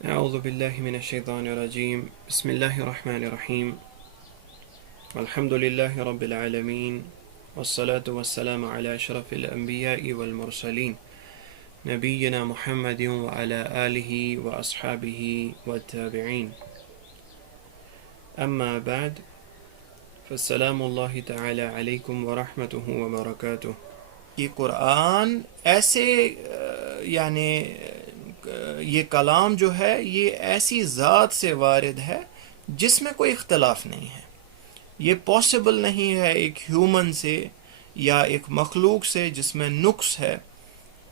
اعوذ باللہ من الشیطان الرجیم بسم اللہ الرحمن الرحیم الحمد للہ رب العالمین والصلاة والسلام علی اشرف الانبیاء والمرسلین نبینا محمد وعلی آلہ واصحابہ والتابعین اما بعد فالسلام اللہ تعالی علیکم ورحمتہ وبرکاتہ۔ یہ قرآن ایسے یعنی یہ کلام جو ہے یہ ایسی ذات سے وارد ہے جس میں کوئی اختلاف نہیں ہے۔ یہ پاسبل نہیں ہے ایک ہیومن سے یا ایک مخلوق سے جس میں نقص ہے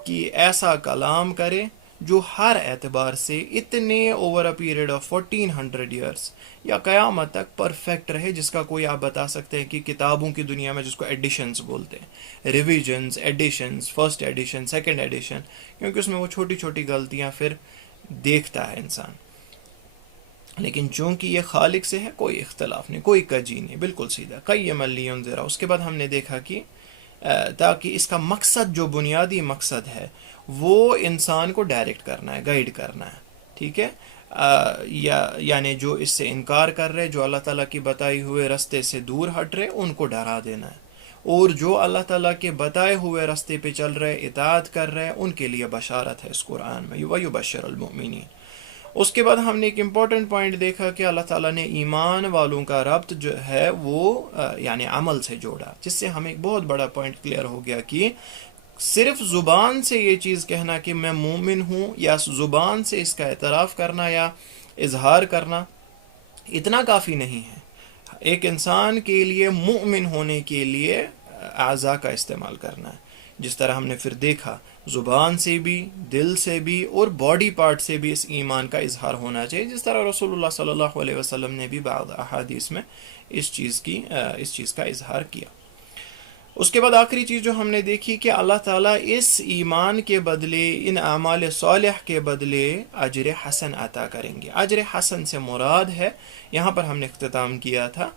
کہ ایسا کلام کرے جو ہر اعتبار سے اتنے over a period of 1400 years یا قیامت تک پرفیکٹ رہے، جس کا کوئی آپ بتا سکتے ہیں کہ کتابوں کی دنیا میں جس کو ایڈیشنز بولتے ہیں، revisions, editions, first edition, second edition, کیونکہ اس میں وہ چھوٹی چھوٹی غلطیاں پھر دیکھتا ہے انسان۔ لیکن چونکہ یہ خالق سے ہے کوئی اختلاف نہیں، کوئی کجی نہیں، بالکل سیدھا قیما لینذر۔ اس کے بعد ہم نے دیکھا کہ تاکہ اس کا مقصد جو بنیادی مقصد ہے وہ انسان کو ڈائریکٹ کرنا ہے، گائیڈ کرنا ہے، ٹھیک ہے، یعنی جو اس سے انکار کر رہے، جو اللہ تعالیٰ کی بتائی ہوئے رستے سے دور ہٹ رہے، ان کو ڈرا دینا ہے، اور جو اللہ تعالیٰ کے بتائے ہوئے رستے پہ چل رہے، اطاعت کر رہے، ان کے لیے بشارت ہے اس قرآن میں، وَيُبَشِّرُ الْمُؤْمِنِينَ۔ اس کے بعد ہم نے ایک امپورٹنٹ پوائنٹ دیکھا کہ اللہ تعالیٰ نے ایمان والوں کا ربط جو ہے وہ یعنی عمل سے جوڑا، جس سے ہمیں ایک بہت بڑا پوائنٹ کلیئر ہو گیا کہ صرف زبان سے یہ چیز کہنا کہ میں مومن ہوں، یا زبان سے اس کا اعتراف کرنا یا اظہار کرنا، اتنا کافی نہیں ہے۔ ایک انسان کے لیے مومن ہونے کے لیے اعضاء کا استعمال کرنا ہے، جس طرح ہم نے پھر دیکھا زبان سے بھی، دل سے بھی، اور باڈی پارٹ سے بھی اس ایمان کا اظہار ہونا چاہیے، جس طرح رسول اللہ صلی اللہ علیہ وسلم نے بھی بعض احادیث میں اس چیز کا اظہار کیا۔ اس کے بعد آخری چیز جو ہم نے دیکھی کہ اللہ تعالیٰ اس ایمان کے بدلے، ان اعمال صالح کے بدلے اجر حسن عطا کریں گے۔ اجر حسن سے مراد ہے، یہاں پر ہم نے اختتام کیا تھا،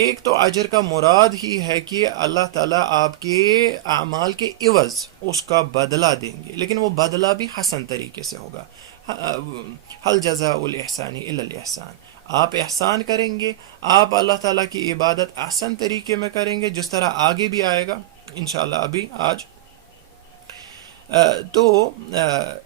ایک تو اجر کا مراد ہی ہے کہ اللہ تعالیٰ آپ کے اعمال کے عوض اس کا بدلہ دیں گے، لیکن وہ بدلہ بھی حسن طریقے سے ہوگا۔ حل جزاء الاحسان الا الاحسان، آپ احسان کریں گے، آپ اللہ تعالیٰ کی عبادت احسن طریقے میں کریں گے، جس طرح آگے بھی آئے گا انشاءاللہ ابھی آج، تو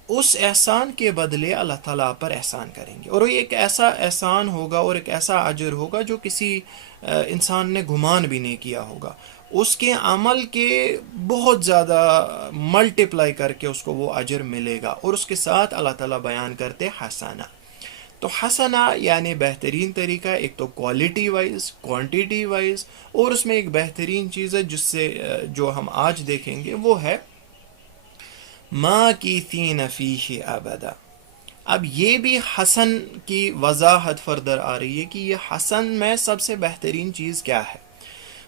اس احسان کے بدلے اللہ تعالیٰ پر احسان کریں گے، اور یہ ایک ایسا احسان ہوگا اور ایک ایسا اجر ہوگا جو کسی انسان نے گمان بھی نہیں کیا ہوگا، اس کے عمل کے بہت زیادہ ملٹیپلائی کر کے اس کو وہ اجر ملے گا، اور اس کے ساتھ اللہ تعالیٰ بیان کرتے حسنہ۔ تو حسنہ یعنی بہترین طریقہ، ایک تو کوالٹی وائز، کوانٹیٹی وائز، اور اس میں ایک بہترین چیز ہے جس سے جو ہم آج دیکھیں گے وہ ہے ماکثین فیہ ابدا۔ اب یہ بھی حسن کی وضاحت فردر آ رہی ہے کہ یہ حسن میں سب سے بہترین چیز کیا ہے۔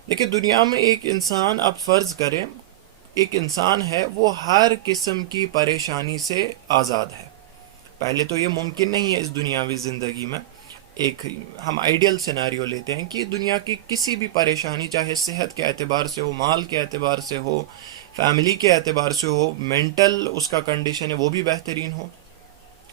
دیکھیں دنیا میں ایک انسان، اب فرض کریں ایک انسان ہے، وہ ہر قسم کی پریشانی سے آزاد ہے۔ پہلے تو یہ ممکن نہیں ہے اس دنیاوی زندگی میں، ایک ہم آئیڈیل سیناریو لیتے ہیں کہ دنیا کی کسی بھی پریشانی، چاہے صحت کے اعتبار سے ہو، مال کے اعتبار سے ہو، فیملی کے اعتبار سے ہو، مینٹل اس کا کنڈیشن ہے وہ بھی بہترین ہو،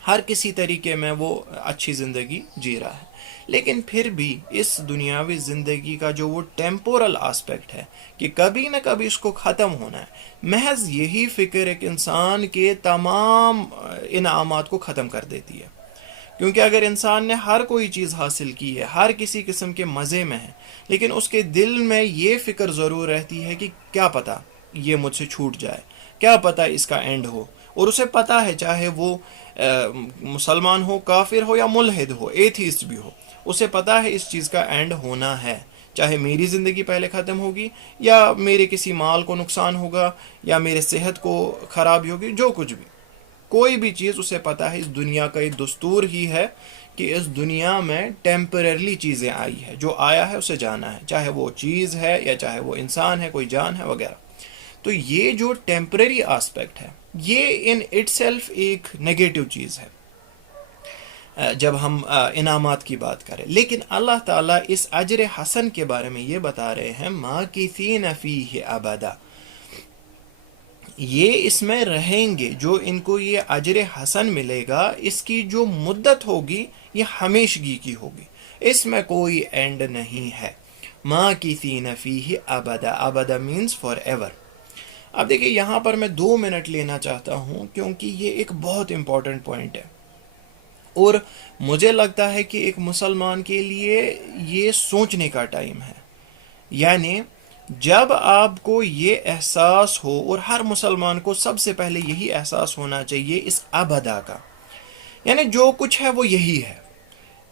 ہر کسی طریقے میں وہ اچھی زندگی جی رہا ہے، لیکن پھر بھی اس دنیاوی زندگی کا جو وہ ٹیمپورل آسپیکٹ ہے کہ کبھی نہ کبھی اس کو ختم ہونا ہے، محض یہی فکر ایک انسان کے تمام انعامات کو ختم کر دیتی ہے۔ کیونکہ اگر انسان نے ہر کوئی چیز حاصل کی ہے، ہر کسی قسم کے مزے میں ہے، لیکن اس کے دل میں یہ فکر ضرور رہتی ہے کہ کیا پتہ یہ مجھ سے چھوٹ جائے، کیا پتہ اس کا اینڈ ہو، اور اسے پتہ ہے چاہے وہ مسلمان ہو، کافر ہو، یا ملحد ہو، ایتھیسٹ بھی ہو، اسے پتہ ہے اس چیز کا اینڈ ہونا ہے، چاہے میری زندگی پہلے ختم ہوگی، یا میرے کسی مال کو نقصان ہوگا، یا میرے صحت کو خرابی ہوگی، جو کچھ بھی، کوئی بھی چیز اسے پتہ ہے اس دنیا کا ایک دستور ہی ہے کہ اس دنیا میں ٹیمپررلی چیزیں آئی ہے، جو آیا ہے اسے جانا ہے، چاہے وہ چیز ہے یا چاہے وہ انسان ہے، کوئی جان ہے وغیرہ۔ تو یہ جو ٹیمپرری آسپیکٹ ہے یہ ان اٹ سیلف ایک نیگیٹو چیز ہے جب ہم انعامات کی بات کریں، لیکن اللہ تعالیٰ اس اجر حسن کے بارے میں یہ بتا رہے ہیں ماکثین فیہ ابدا، یہ اس میں رہیں گے، جو ان کو یہ اجر حسن ملے گا، اس کی جو مدت ہوگی یہ ہمیشگی کی ہوگی، اس میں کوئی اینڈ نہیں ہے. ماکثین فیہ ابدا، ابدا مینز فار ایور. اب دیکھیں یہاں پر میں 2 منٹ لینا چاہتا ہوں کیونکہ یہ ایک بہت امپورٹنٹ پوائنٹ ہے، اور مجھے لگتا ہے کہ ایک مسلمان کے لیے یہ سوچنے کا ٹائم ہے. یعنی جب آپ کو یہ احساس ہو، اور ہر مسلمان کو سب سے پہلے یہی احساس ہونا چاہیے اس ابدا کا، یعنی جو کچھ ہے وہ یہی ہے.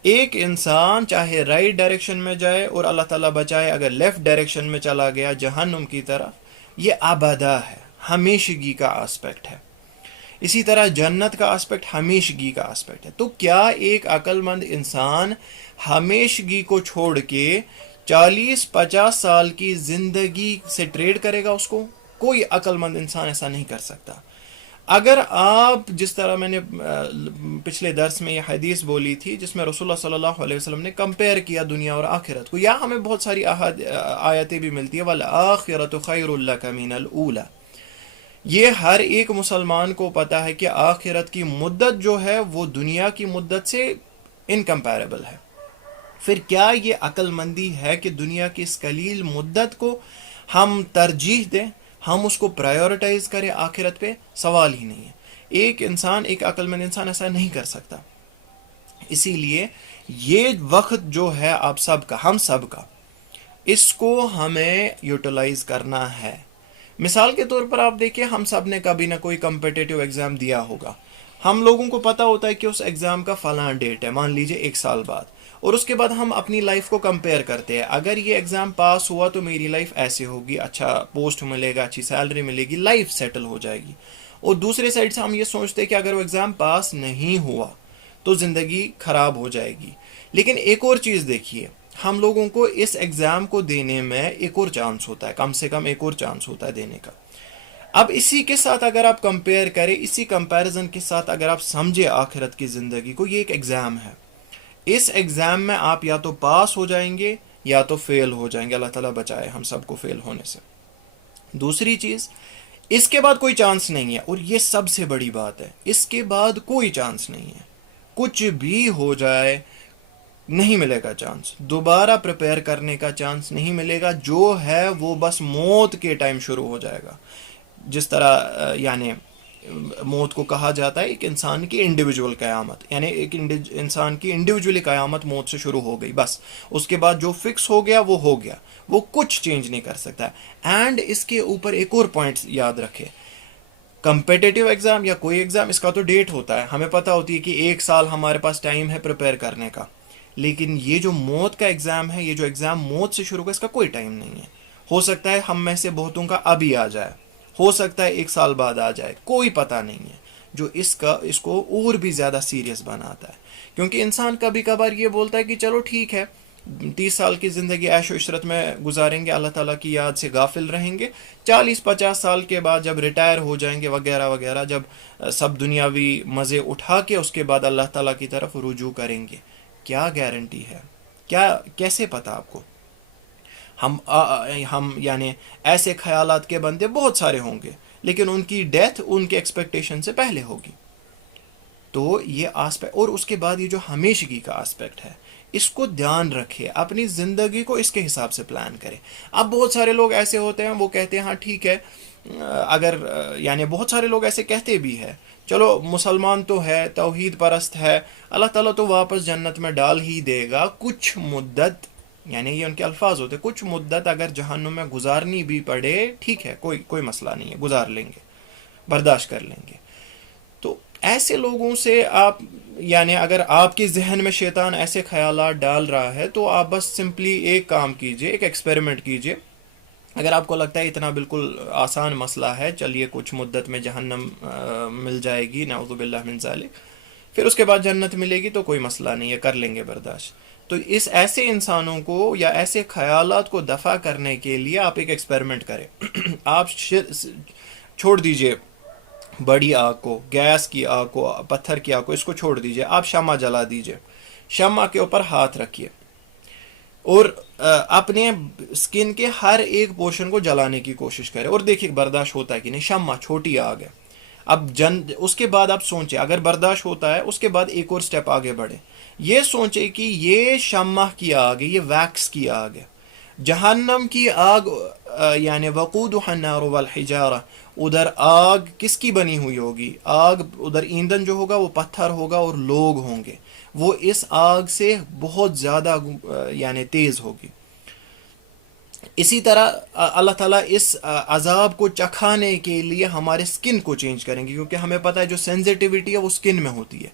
ایک انسان چاہے رائٹ ڈائریکشن میں جائے، اور اللہ تعالیٰ بچائے اگر لیفٹ ڈائریکشن میں چلا گیا جہنم کی طرف، یہ ابدا ہے، ہمیشگی کا آسپیکٹ ہے. اسی طرح جنت کا آسپیکٹ ہمیشگی کا آسپیکٹ ہے. تو کیا ایک عقل مند انسان ہمیشگی کو چھوڑ کے 40-50 سال کی زندگی سے ٹریڈ کرے گا؟ اس کو کوئی عقل مند انسان ایسا نہیں کر سکتا. اگر آپ جس طرح میں نے پچھلے درس میں یہ حدیث بولی تھی جس میں رسول اللہ صلی اللہ علیہ وسلم نے کمپیئر کیا دنیا اور آخرت کو، یا ہمیں بہت ساری آیتیں بھی ملتی ہیں وَالْآخِرَةُ خَيْرٌ لَكَ مِنَ الْأُولَى. یہ ہر ایک مسلمان کو پتہ ہے کہ آخرت کی مدت جو ہے وہ دنیا کی مدت سے انکمپیریبل ہے. پھر کیا یہ عقل مندی ہے کہ دنیا کی اس قلیل مدت کو ہم ترجیح دیں، ہم اس کو پرائیورٹائز کریں آخرت پہ؟ سوال ہی نہیں ہے. ایک انسان، ایک عقل مند انسان ایسا نہیں کر سکتا. اسی لیے یہ وقت جو ہے آپ سب کا، ہم سب کا، اس کو ہمیں یوٹیلائز کرنا ہے. مثال کے طور پر آپ دیکھیں، ہم سب نے کبھی نہ کوئی کمپیٹیٹیو ایگزام دیا ہوگا. ہم لوگوں کو پتہ ہوتا ہے کہ اس ایگزام کا فلاں ڈیٹ ہے، مان لیجئے 1 سال بعد، اور اس کے بعد ہم اپنی لائف کو کمپیئر کرتے ہیں. اگر یہ ایگزام پاس ہوا تو میری لائف ایسے ہوگی، اچھا پوسٹ ملے گا، اچھی سیلری ملے گی، لائف سیٹل ہو جائے گی. اور دوسرے سائڈ سے ہم یہ سوچتے ہیں کہ اگر وہ ایگزام پاس نہیں ہوا تو زندگی خراب ہو جائے گی. لیکن ایک اور چیز دیکھیے، ہم لوگوں کو اس ایگزام کو دینے میں ایک اور چانس ہوتا ہے، کم سے کم ایک اور چانس ہوتا ہے دینے کا. اب اسی کے ساتھ اگر آپ کمپیئر کریں، اسی کمپیریزن کے ساتھ اگر آپ سمجھے آخرت کی زندگی کو، یہ ایک ایگزام ہے. اس ایگزام میں آپ یا تو پاس ہو جائیں گے یا تو فیل ہو جائیں گے. اللہ تعالیٰ بچائے ہم سب کو فیل ہونے سے. دوسری چیز، اس کے بعد کوئی چانس نہیں ہے، اور یہ سب سے بڑی بات ہے، اس کے بعد کوئی چانس نہیں ہے. کچھ بھی ہو جائے نہیں ملے گا چانس، دوبارہ پریپئر کرنے کا چانس نہیں ملے گا. جو ہے وہ بس موت کے ٹائم شروع ہو جائے گا. جس طرح یعنی موت کو کہا جاتا ہے ایک انسان کی انڈیویجول قیامت، یعنی ایک انسان کی انڈیویجولی قیامت موت سے شروع ہو گئی، بس اس کے بعد جو فکس ہو گیا وہ ہو گیا، وہ کچھ چینج نہیں کر سکتا. اینڈ اس کے اوپر ایک اور پوائنٹ یاد رکھے، کمپیٹیٹیو ایگزام یا کوئی ایگزام، اس کا تو ڈیٹ ہوتا ہے، ہمیں پتہ ہوتی ہے کہ 1 سال ہمارے پاس ٹائم ہے پریپئر کرنے کا. لیکن یہ جو موت کا ایگزام ہے، یہ جو ایگزام موت سے شروع ہوگا، اس کا کوئی ٹائم نہیں ہے. ہو سکتا ہے ہم میں سے بہتوں کا ابھی آ جائے، ہو سکتا ہے 1 سال بعد آ جائے، کوئی پتہ نہیں ہے. جو اس کو اور بھی زیادہ سیریس بناتا ہے، کیونکہ انسان کبھی کبھار یہ بولتا ہے کہ چلو ٹھیک ہے 30 سال کی زندگی عیش و عشرت میں گزاریں گے، اللہ تعالیٰ کی یاد سے غافل رہیں گے، 40-50 سال کے بعد جب ریٹائر ہو جائیں گے وغیرہ وغیرہ، جب سب دنیاوی مزے اٹھا کے اس کے بعد اللہ تعالیٰ کی طرف رجوع کریں گے. کیا گارنٹی ہے؟ کیسے پتہ آپ کو؟ ہم یعنی ایسے خیالات کے بندے بہت سارے ہوں گے، لیکن ان کی ڈیتھ ان کے ایکسپیکٹیشن سے پہلے ہوگی. تو یہ آسپیکٹ، اور اس کے بعد یہ جو ہمیشگی کا آسپیکٹ ہے، اس کو دھیان رکھے، اپنی زندگی کو اس کے حساب سے پلان کرے. اب بہت سارے لوگ ایسے ہوتے ہیں، وہ کہتے ہیں ہاں ٹھیک ہے، اگر یعنی بہت سارے لوگ ایسے کہتے بھی ہیں، چلو مسلمان تو ہے، توحید پرست ہے، اللہ تعالیٰ تو واپس جنت میں ڈال ہی دے گا، کچھ مدت، یعنی یہ ان کے الفاظ ہوتے، کچھ مدت اگر جہنم میں گزارنی بھی پڑے ٹھیک ہے، کوئی مسئلہ نہیں ہے، گزار لیں گے، برداشت کر لیں گے. تو ایسے لوگوں سے آپ یعنی اگر آپ کے ذہن میں شیطان ایسے خیالات ڈال رہا ہے تو آپ بس سمپلی ایک کام کیجئے، ایک ایکسپیریمنٹ کیجئے. اگر آپ کو لگتا ہے اتنا بالکل آسان مسئلہ ہے، چلیے کچھ مدت میں جہنم مل جائے گی، نعوذ باللہ من ذالک، پھر اس کے بعد جنت ملے گی، تو کوئی مسئلہ نہیں ہے، کر لیں گے برداشت. تو اس ایسے انسانوں کو یا ایسے خیالات کو دفع کرنے کے لیے آپ ایک ایکسپیریمنٹ کریں. آپ چھوڑ دیجئے بڑی آگ کو، گیس کی آگ کو، پتھر کی آگ کو، اس کو چھوڑ دیجئے. آپ شمع جلا دیجئے، شمع کے اوپر ہاتھ رکھیے، اور اپنے سکن کے ہر ایک پورشن کو جلانے کی کوشش کرے، اور دیکھیے برداشت ہوتا ہے کہ نہیں. شمع چھوٹی آگ ہے. اب اس کے بعد آپ سوچیں اگر برداشت ہوتا ہے اس کے بعد ایک اور سٹیپ آگے بڑھے. یہ سوچے کہ یہ شمع کی آگ ہے، یہ ویکس کی آگ ہے. جہنم کی آگ یعنی وقودها النار والحجارہ، ادھر آگ کس کی بنی ہوئی ہوگی؟ آگ ادھر ایندھن جو ہوگا وہ پتھر ہوگا اور لوگ ہوں گے. وہ اس آگ سے بہت زیادہ یعنی تیز ہوگی. اسی طرح اللہ تعالیٰ اس عذاب کو چکھانے کے لیے ہمارے سکن کو چینج کریں گے، کیونکہ ہمیں پتہ ہے جو سینسٹیوٹی ہے وہ سکن میں ہوتی ہے.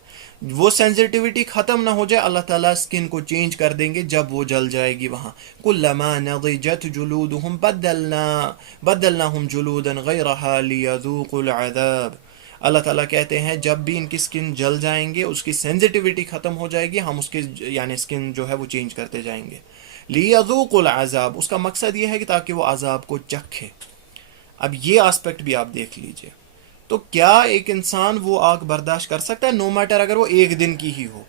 وہ سینسٹیوٹی ختم نہ ہو جائے اللہ تعالیٰ سکن کو چینج کر دیں گے جب وہ جل جائے گی وہاں. کلما نضجت جلودهم بدلناهم جلودا غیرها لیذوقوا العذاب. اللہ تعالیٰ کہتے ہیں جب بھی ان کی سکن جل جائیں گے، اس کی سینسٹیوٹی ختم ہو جائے گی، ہم اس کی یعنی سکن جو ہے وہ چینج کرتے جائیں گے. لیذوقوا العذاب، اس کا مقصد یہ ہے کہ تاکہ وہ عذاب کو چکھے. اب یہ آسپیکٹ بھی آپ دیکھ لیجئے. تو کیا ایک انسان وہ آگ برداشت کر سکتا ہے، نو میٹر اگر وہ ایک دن کی ہی ہو؟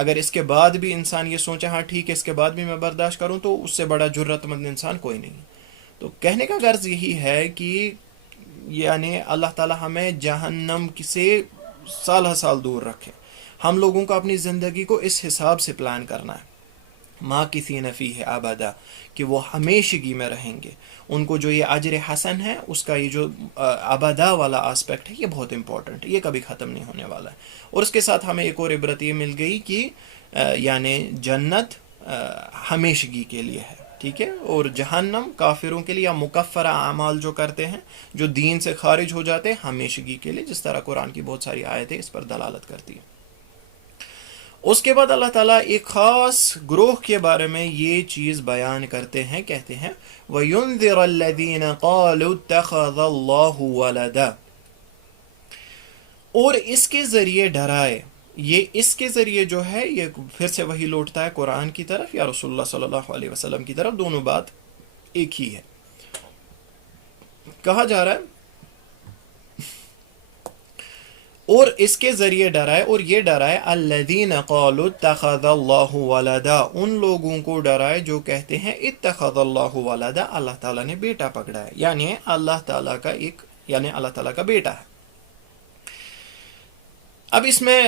اگر اس کے بعد بھی انسان یہ سوچے ہاں ٹھیک ہے اس کے بعد بھی میں برداشت کروں، تو اس سے بڑا جرت مند انسان کوئی نہیں. تو کہنے کا غرض یہی ہے کہ یعنی اللہ تعالی ہمیں جہنم سے سال سال دور رکھے. ہم لوگوں کو اپنی زندگی کو اس حساب سے پلان کرنا ہے، ماکثین فیہ ابدا، کہ وہ ہمیشگی میں رہیں گے. ان کو جو یہ اجر حسن ہے اس کا یہ جو ابدا والا آسپیکٹ ہے یہ بہت امپورٹنٹ ہے، یہ کبھی ختم نہیں ہونے والا ہے. اور اس کے ساتھ ہمیں ایک اور عبرت یہ مل گئی کہ یعنی جنت ہمیشگی کے لیے ہے، ٹھیک ہے، اور جہنم کافروں کے لیے یا مکفرہ اعمال جو کرتے ہیں، جو دین سے خارج ہو جاتے ہیں، ہمیشگی کے لیے، جس طرح قرآن کی بہت ساری آیتیں اس پر دلالت کرتی ہیں. اس کے بعد اللہ تعالیٰ ایک خاص گروہ کے بارے میں یہ چیز بیان کرتے ہیں، کہتے ہیں وَيُنذِرَ الَّذِينَ قَالُوا اتَّخَذَ اللَّهُ وَلَدًا، اور اس کے ذریعے ڈرائے. یہ اس کے ذریعے جو ہے یہ پھر سے وہی لوٹتا ہے قرآن کی طرف یا رسول اللہ صلی اللہ علیہ وسلم کی طرف، دونوں بات ایک ہی ہے. کہا جا رہا ہے اور اس کے ذریعے ڈرائے، اور یہ ڈرائے الذین قالوا اتخذ اللہ ولدا، ان لوگوں کو ڈرائے جو کہتے ہیں اتخذ اللہ ولدا، اللہ تعالیٰ نے بیٹا پکڑا ہے، یعنی اللہ تعالیٰ کا اللہ تعالیٰ کا بیٹا ہے. اب اس میں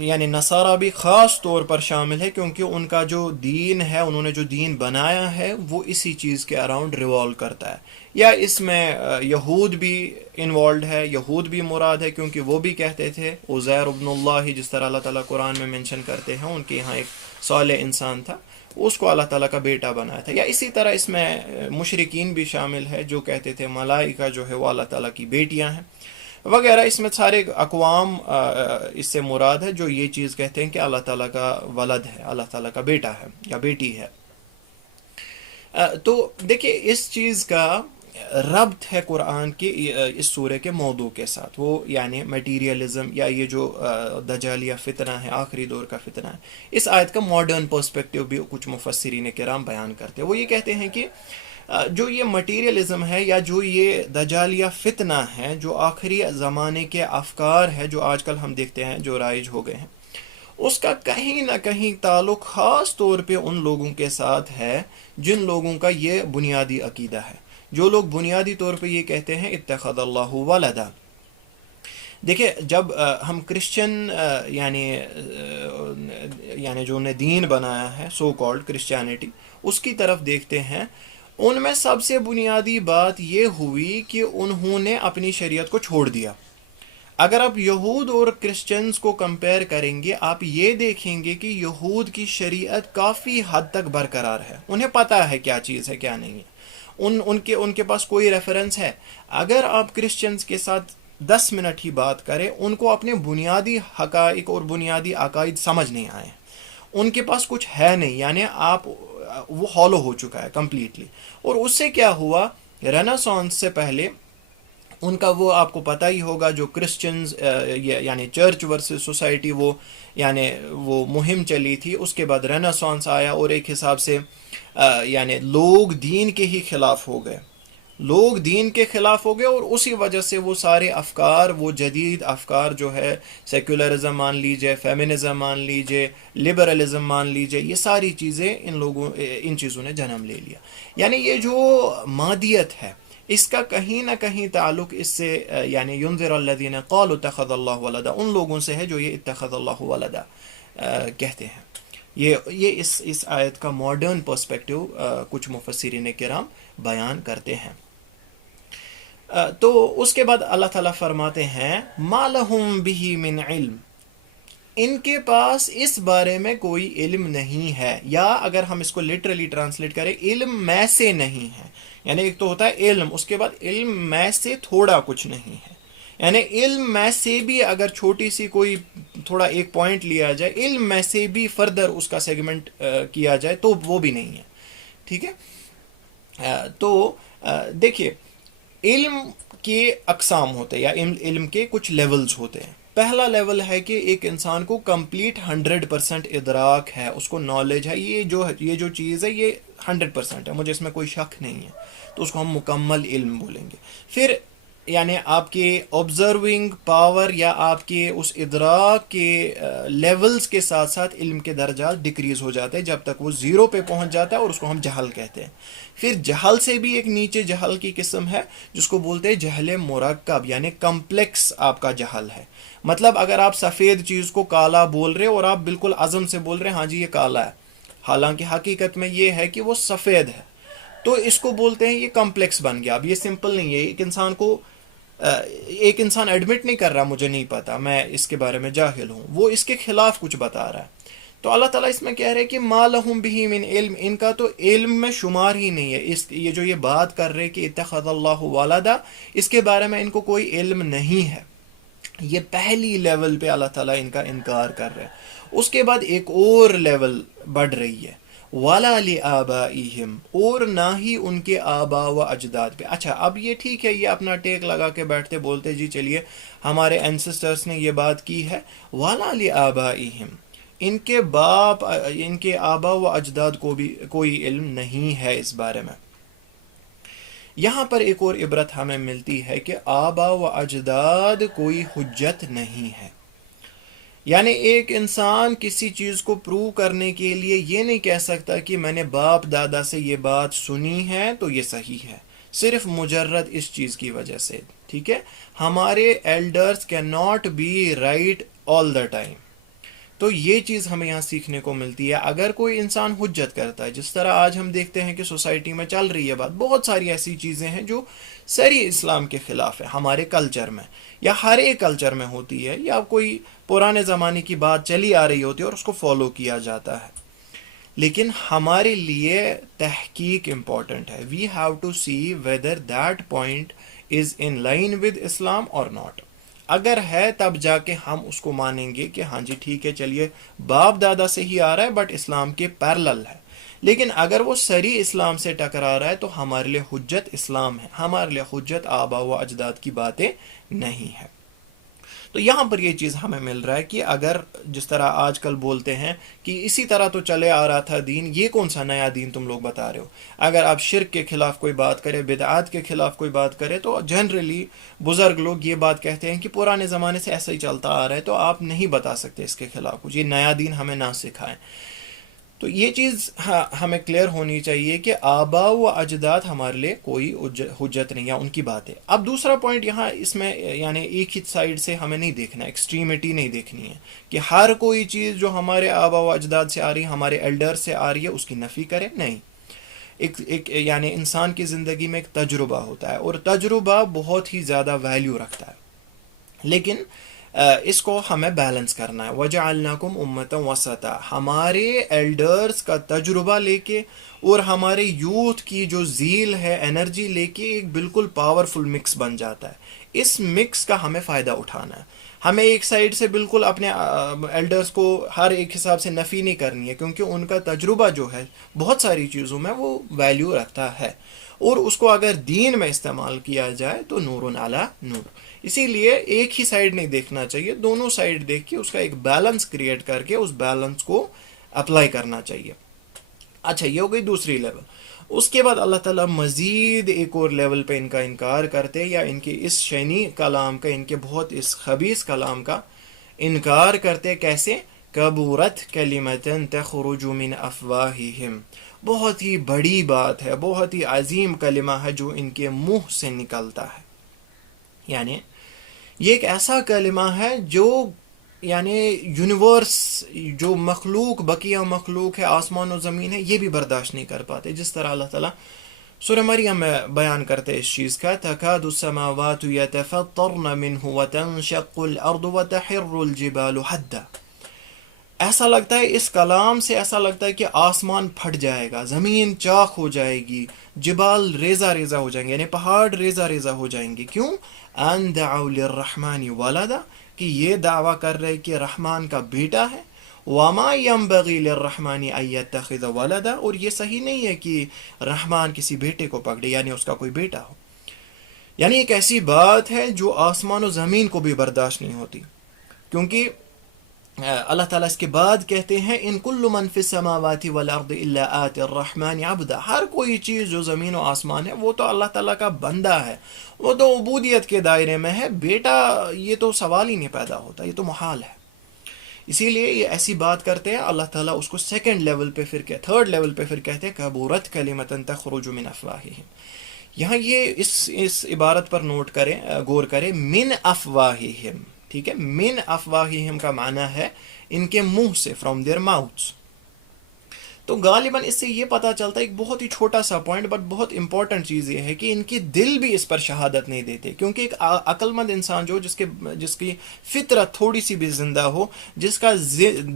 یعنی نصارہ بھی خاص طور پر شامل ہے، کیونکہ ان کا جو دین ہے، انہوں نے جو دین بنایا ہے وہ اسی چیز کے اراؤنڈ ریوالو کرتا ہے. یا اس میں یہود بھی انوالوڈ ہے، یہود بھی مراد ہے، کیونکہ وہ بھی کہتے تھے عزیر ابن اللہ، جس طرح اللہ تعالیٰ قرآن میں منشن کرتے ہیں ان کے یہاں ایک صالح انسان تھا، اس کو اللہ تعالیٰ کا بیٹا بنایا تھا. یا اسی طرح اس میں مشرکین بھی شامل ہے جو کہتے تھے ملائکہ جو ہے وہ اللہ تعالیٰ کی بیٹیاں ہیں وغیرہ. اس میں سارے اقوام اس سے مراد ہے جو یہ چیز کہتے ہیں کہ اللہ تعالیٰ کا ولد ہے، اللہ تعالیٰ کا بیٹا ہے یا بیٹی ہے. تو دیکھیں اس چیز کا ربط ہے قرآن کے اس سورہ کے موضوع کے ساتھ، وہ یعنی میٹیریلزم یا یہ جو دجالیہ فتنہ ہے، آخری دور کا فتنہ ہے. اس آیت کا ماڈرن پرسپیکٹیو بھی کچھ مفسرین کرام بیان کرتے ہیں. وہ یہ کہتے ہیں کہ جو یہ مٹیریلزم ہے یا جو یہ دجالیہ فتنہ ہے، جو آخری زمانے کے افکار ہے جو آج کل ہم دیکھتے ہیں جو رائج ہو گئے ہیں، اس کا کہیں نہ کہیں تعلق خاص طور پہ ان لوگوں کے ساتھ ہے جن لوگوں کا یہ بنیادی عقیدہ ہے، جو لوگ بنیادی طور پہ یہ کہتے ہیں اتخذ اللہ ولدا. دیکھیں جب ہم کرسچن یعنی جو نے دین بنایا ہے سو کالڈ کرسچینٹی، اس کی طرف دیکھتے ہیں، ان میں سب سے بنیادی بات یہ ہوئی کہ انہوں نے اپنی شریعت کو چھوڑ دیا. اگر آپ یہود اور کرسچنز کو کمپیئر کریں گے، آپ یہ دیکھیں گے کہ یہود کی شریعت کافی حد تک برقرار ہے، انہیں پتہ ہے کیا چیز ہے کیا نہیں ہے، ان کے پاس کوئی ریفرنس ہے. اگر آپ کرسچنز کے ساتھ 10 منٹ ہی بات کریں، ان کو اپنے بنیادی حقائق اور بنیادی عقائد سمجھ نہیں آئے، ان کے پاس کچھ ہے نہیں، یعنی وہ ہالو ہو چکا ہے کمپلیٹلی. اور اس سے کیا ہوا، رینیسانس سے پہلے ان کا وہ آپ کو پتہ ہی ہوگا جو کرسچنز یعنی چرچ ورسز سوسائٹی وہ مہم چلی تھی. اس کے بعد رینیسانس آیا اور ایک حساب سے یعنی لوگ دین کے ہی خلاف ہو گئے. لوگ دین کے خلاف ہو گئے، اور اسی وجہ سے وہ سارے افکار، وہ جدید افکار جو ہے، سیکولرزم مان لیجئے، فیمنزم مان لیجئے، لبرلزم مان لیجئے، یہ ساری چیزیں ان چیزوں نے جنم لے لیا. یعنی یہ جو مادیت ہے، اس کا کہیں نہ کہیں تعلق اس سے یعنی ینذر الذین قالوا اتخذ اللہ ولدا، ان لوگوں سے ہے جو یہ اتخذ اللہ ولدا کہتے ہیں. یہ اس آیت کا ماڈرن پرسپیکٹو کچھ مفسرین کرام بیان کرتے ہیں. تو اس کے بعد اللہ تعالیٰ فرماتے ہیں ما لہم بہ من علم، ان کے پاس اس بارے میں کوئی علم نہیں ہے، یا اگر ہم اس کو لٹرلی ٹرانسلیٹ کریں، علم میں سے نہیں ہے. یعنی ایک تو ہوتا ہے علم، اس کے بعد علم میں سے تھوڑا کچھ نہیں ہے. یعنی علم میں سے بھی اگر چھوٹی سی کوئی تھوڑا ایک پوائنٹ لیا جائے، علم میں سے بھی فردر اس کا سیگمنٹ کیا جائے تو وہ بھی نہیں ہے. ٹھیک ہے. تو دیکھیے، علم کے اقسام ہوتے ہیں، یا علم کے کچھ لیولز ہوتے ہیں. پہلا لیول ہے کہ ایک انسان کو کمپلیٹ 100% ادراک ہے، اس کو نالج ہے، یہ جو چیز ہے یہ 100% ہے، مجھے اس میں کوئی شک نہیں ہے، تو اس کو ہم مکمل علم بولیں گے. پھر یعنی آپ کے آبزرونگ پاور یا آپ کے اس ادراک کے لیولز کے ساتھ ساتھ علم کے درجات ڈکریز ہو جاتے ہیں جب تک وہ زیرو پہ پہنچ جاتا ہے، اور اس کو ہم جہل کہتے ہیں. پھر جہل سے بھی ایک نیچے جہل کی قسم ہے جس کو بولتے ہیں جہل مرکب، یعنی کمپلیکس آپ کا جہل ہے. مطلب اگر آپ سفید چیز کو کالا بول رہے اور آپ بالکل عزم سے بول رہے ہیں ہاں جی یہ کالا ہے، حالانکہ حقیقت میں یہ ہے کہ وہ سفید ہے، تو اس کو بولتے ہیں یہ کمپلیکس بن گیا. اب یہ سمپل نہیں ہے. ایک انسان ایڈمٹ نہیں کر رہا مجھے نہیں پتا، میں اس کے بارے میں جاہل ہوں، وہ اس کے خلاف کچھ بتا رہا ہے. تو اللہ تعالیٰ اس میں کہہ رہے کہ ما لہم بہ من علم، ان کا تو علم میں شمار ہی نہیں ہے. یہ جو یہ بات کر رہے کہ اتخذ اللہ ولدا، اس کے بارے میں ان کو کوئی علم نہیں ہے. یہ پہلی لیول پہ اللہ تعالیٰ ان کا انکار کر رہے ہیں. اس کے بعد ایک اور لیول بڑھ رہی ہے، وَلَا لِآبَائِهِمْ، اور نہ ہی ان کے آبا و اجداد پہ. اچھا اب یہ ٹھیک ہے، یہ اپنا ٹیک لگا کے بیٹھتے بولتے جی چلیے ہمارے اینسسٹرس نے یہ بات کی ہے. وَلَا لِآبَائِهِمْ، ان کے باپ، ان کے آبا و اجداد کو بھی کوئی علم نہیں ہے اس بارے میں. یہاں پر ایک اور عبرت ہمیں ملتی ہے کہ آبا و اجداد کوئی حجت نہیں ہے. یعنی ایک انسان کسی چیز کو پروو کرنے کے لیے یہ نہیں کہہ سکتا کہ میں نے باپ دادا سے یہ بات سنی ہے تو یہ صحیح ہے، صرف مجرد اس چیز کی وجہ سے. ٹھیک ہے. ہمارے elders can not be right all the time. تو یہ چیز ہمیں یہاں سیکھنے کو ملتی ہے. اگر کوئی انسان حجت کرتا ہے، جس طرح آج ہم دیکھتے ہیں کہ سوسائٹی میں چل رہی ہے بات، بہت ساری ایسی چیزیں ہیں جو سری اسلام کے خلاف ہے ہمارے کلچر میں، یا ہر ایک کلچر میں ہوتی ہے، یا کوئی پرانے زمانے کی بات چلی آ رہی ہوتی ہے اور اس کو فالو کیا جاتا ہے. لیکن ہمارے لیے تحقیق امپورٹنٹ ہے. We have to see whether that point is in line with Islam or not. اگر ہے تب جا کے ہم اس کو مانیں گے کہ ہاں جی ٹھیک ہے چلیے باپ دادا سے ہی آ رہا ہے بٹ اسلام کے پیرلل ہے. لیکن اگر وہ سری اسلام سے ٹکرا رہا ہے تو ہمارے لیے حجت اسلام ہے، ہمارے لیے حجت آبا و اجداد کی باتیں نہیں ہے. تو یہاں پر یہ چیز ہمیں مل رہا ہے کہ اگر جس طرح آج کل بولتے ہیں کہ اسی طرح تو چلے آ رہا تھا دین، یہ کون سا نیا دین تم لوگ بتا رہے ہو. اگر آپ شرک کے خلاف کوئی بات کرے، بدعات کے خلاف کوئی بات کرے، تو جنرلی بزرگ لوگ یہ بات کہتے ہیں کہ پرانے زمانے سے ایسا ہی چلتا آ رہا ہے، تو آپ نہیں بتا سکتے اس کے خلاف کچھ، یہ نیا دین ہمیں نہ سکھائیں. تو یہ چیز ہمیں کلیئر ہونی چاہیے کہ آبا و اجداد ہمارے لیے کوئی حجت نہیں ہے، ان کی بات ہے. اب دوسرا پوائنٹ یہاں اس میں یعنی ایک ہی سائڈ سے ہمیں نہیں دیکھنا، ایکسٹریمٹی نہیں دیکھنی ہے کہ ہر کوئی چیز جو ہمارے آبا و اجداد سے آ رہی ہے، ہمارے ایلڈر سے آ رہی ہے، اس کی نفی کرے. نہیں. ایک یعنی انسان کی زندگی میں ایک تجربہ ہوتا ہے، اور تجربہ بہت ہی زیادہ ویلیو رکھتا ہے. لیکن اس کو ہمیں بیلنس کرنا ہے. وَجَعَلْنَاكُمْ أُمَّةً وَسَطًا، ہمارے ایلڈرز کا تجربہ لے کے اور ہمارے یوتھ کی جو زیل ہے، انرجی لے کے ایک بالکل پاورفل مکس بن جاتا ہے. اس مکس کا ہمیں فائدہ اٹھانا ہے. ہمیں ایک سائڈ سے بالکل اپنے ایلڈرز کو ہر ایک حساب سے نفی نہیں کرنی ہے، کیونکہ ان کا تجربہ جو ہے بہت ساری چیزوں میں وہ ویلیو رکھتا ہے، اور اس کو اگر دین میں استعمال کیا جائے تو نور علی نور. اسی لیے ایک ہی سائڈ نہیں دیکھنا چاہیے، دونوں سائڈ دیکھ کے اس کا ایک بیلنس کریٹ کر کے اس بیلنس کو اپلائی کرنا چاہیے. اچھا یہ ہو گئی دوسری لیول. اس کے بعد اللہ تعالیٰ مزید ایک اور لیول پہ ان کا انکار کرتے، یا ان کے اس شینی کلام کا، ان کے بہت اس خبیث کلام کا انکار کرتے. کیسے؟ کبورت کلمتن تخرج من افواہہم، بہت ہی بڑی بات ہے، بہت ہی عظیم کلمہ ہے جو ان کے منہ سے نکلتا ہے. یعنی یہ ایک ایسا کلمہ ہے جو یعنی یونیورس، جو مخلوق، بقیہ مخلوق ہے، آسمان و زمین ہے، یہ بھی برداشت نہیں کر پاتے. جس طرح اللہ تعالیٰ سورہ مریم میں بیان کرتے اس چیز کا، تکاد السماوات یتفطرن منہ وتنشق الارض وتحر الجبال حدا. ایسا لگتا ہے اس کلام سے، ایسا لگتا ہے کہ آسمان پھٹ جائے گا، زمین چاک ہو جائے گی، جبال ریزہ ریزہ ہو جائیں گے، یعنی پہاڑ ریزہ ریزہ ہو جائیں گے. کیوں؟ ان دعوا للرحمن ولدا، کہ یہ دعویٰ کر رہے کہ رحمان کا بیٹا ہے. وما ينبغي للرحمن ان يتخذ ولدا، اور یہ صحیح نہیں ہے کہ رحمان کسی بیٹے کو پکڑے، یعنی اس کا کوئی بیٹا ہو. یعنی ایک ایسی بات ہے جو آسمان و زمین کو بھی برداشت نہیں ہوتی. کیونکہ اللہ تعالیٰ اس کے بعد کہتے ہیں ان کل من فی السماوات والارض الا آتی الرحمن عبدا، ہر کوئی چیز جو زمین و آسمان ہے وہ تو اللہ تعالیٰ کا بندہ ہے، وہ تو عبودیت کے دائرے میں ہے. بیٹا یہ تو سوال ہی نہیں پیدا ہوتا، یہ تو محال ہے. اسی لیے یہ ایسی بات کرتے ہیں. اللہ تعالیٰ اس کو سیکنڈ لیول پہ پھر تھرڈ لیول پہ پھر کہتے ہیں کبورت کلمۃ تخرج من افواہہم. یہاں یہ اس عبارت پر نوٹ کریں، غور کریں، من افواہہم. ٹھیک ہے، من افواہہم کا معنی ہے ان کے منہ سے، فرام دیئر ماؤتھس. تو غالباً اس سے یہ پتہ چلتا ہے، ایک بہت ہی چھوٹا سا پوائنٹ بٹ بہت امپورٹنٹ چیز یہ ہے کہ ان کے دل بھی اس پر شہادت نہیں دیتے. کیونکہ ایک عقل مند انسان جو جس کی فطرت تھوڑی سی بھی زندہ ہو، جس کا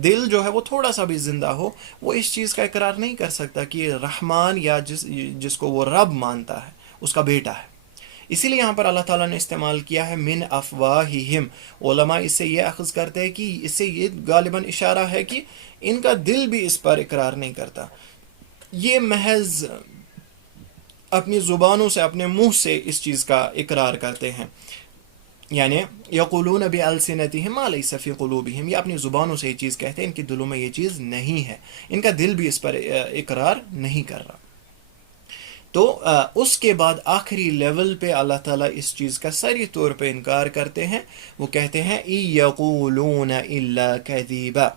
دل جو ہے وہ تھوڑا سا بھی زندہ ہو، وہ اس چیز کا اقرار نہیں کر سکتا کہ رحمان یا جس کو وہ رب مانتا ہے اس کا بیٹا ہے. اسی لیے یہاں پر اللہ تعالیٰ نے استعمال کیا ہے من افواہہم. علماء اس سے یہ اخذ کرتے ہیں کہ اس سے یہ غالباً اشارہ ہے کہ ان کا دل بھی اس پر اقرار نہیں کرتا، یہ محض اپنی زبانوں سے، اپنے منہ سے اس چیز کا اقرار کرتے ہیں. یعنی یقولون بألسنتہم ما لیس فی قلوبہم، یہ اپنی زبانوں سے یہ چیز کہتے ہیں، ان کے دلوں میں یہ چیز نہیں ہے، ان کا دل بھی اس پر اقرار نہیں کر رہا. تو اس کے بعد آخری لیول پہ اللہ تعالیٰ اس چیز کا صریح طور پہ انکار کرتے ہیں. وہ کہتے ہیں یقولون الا کذیبا.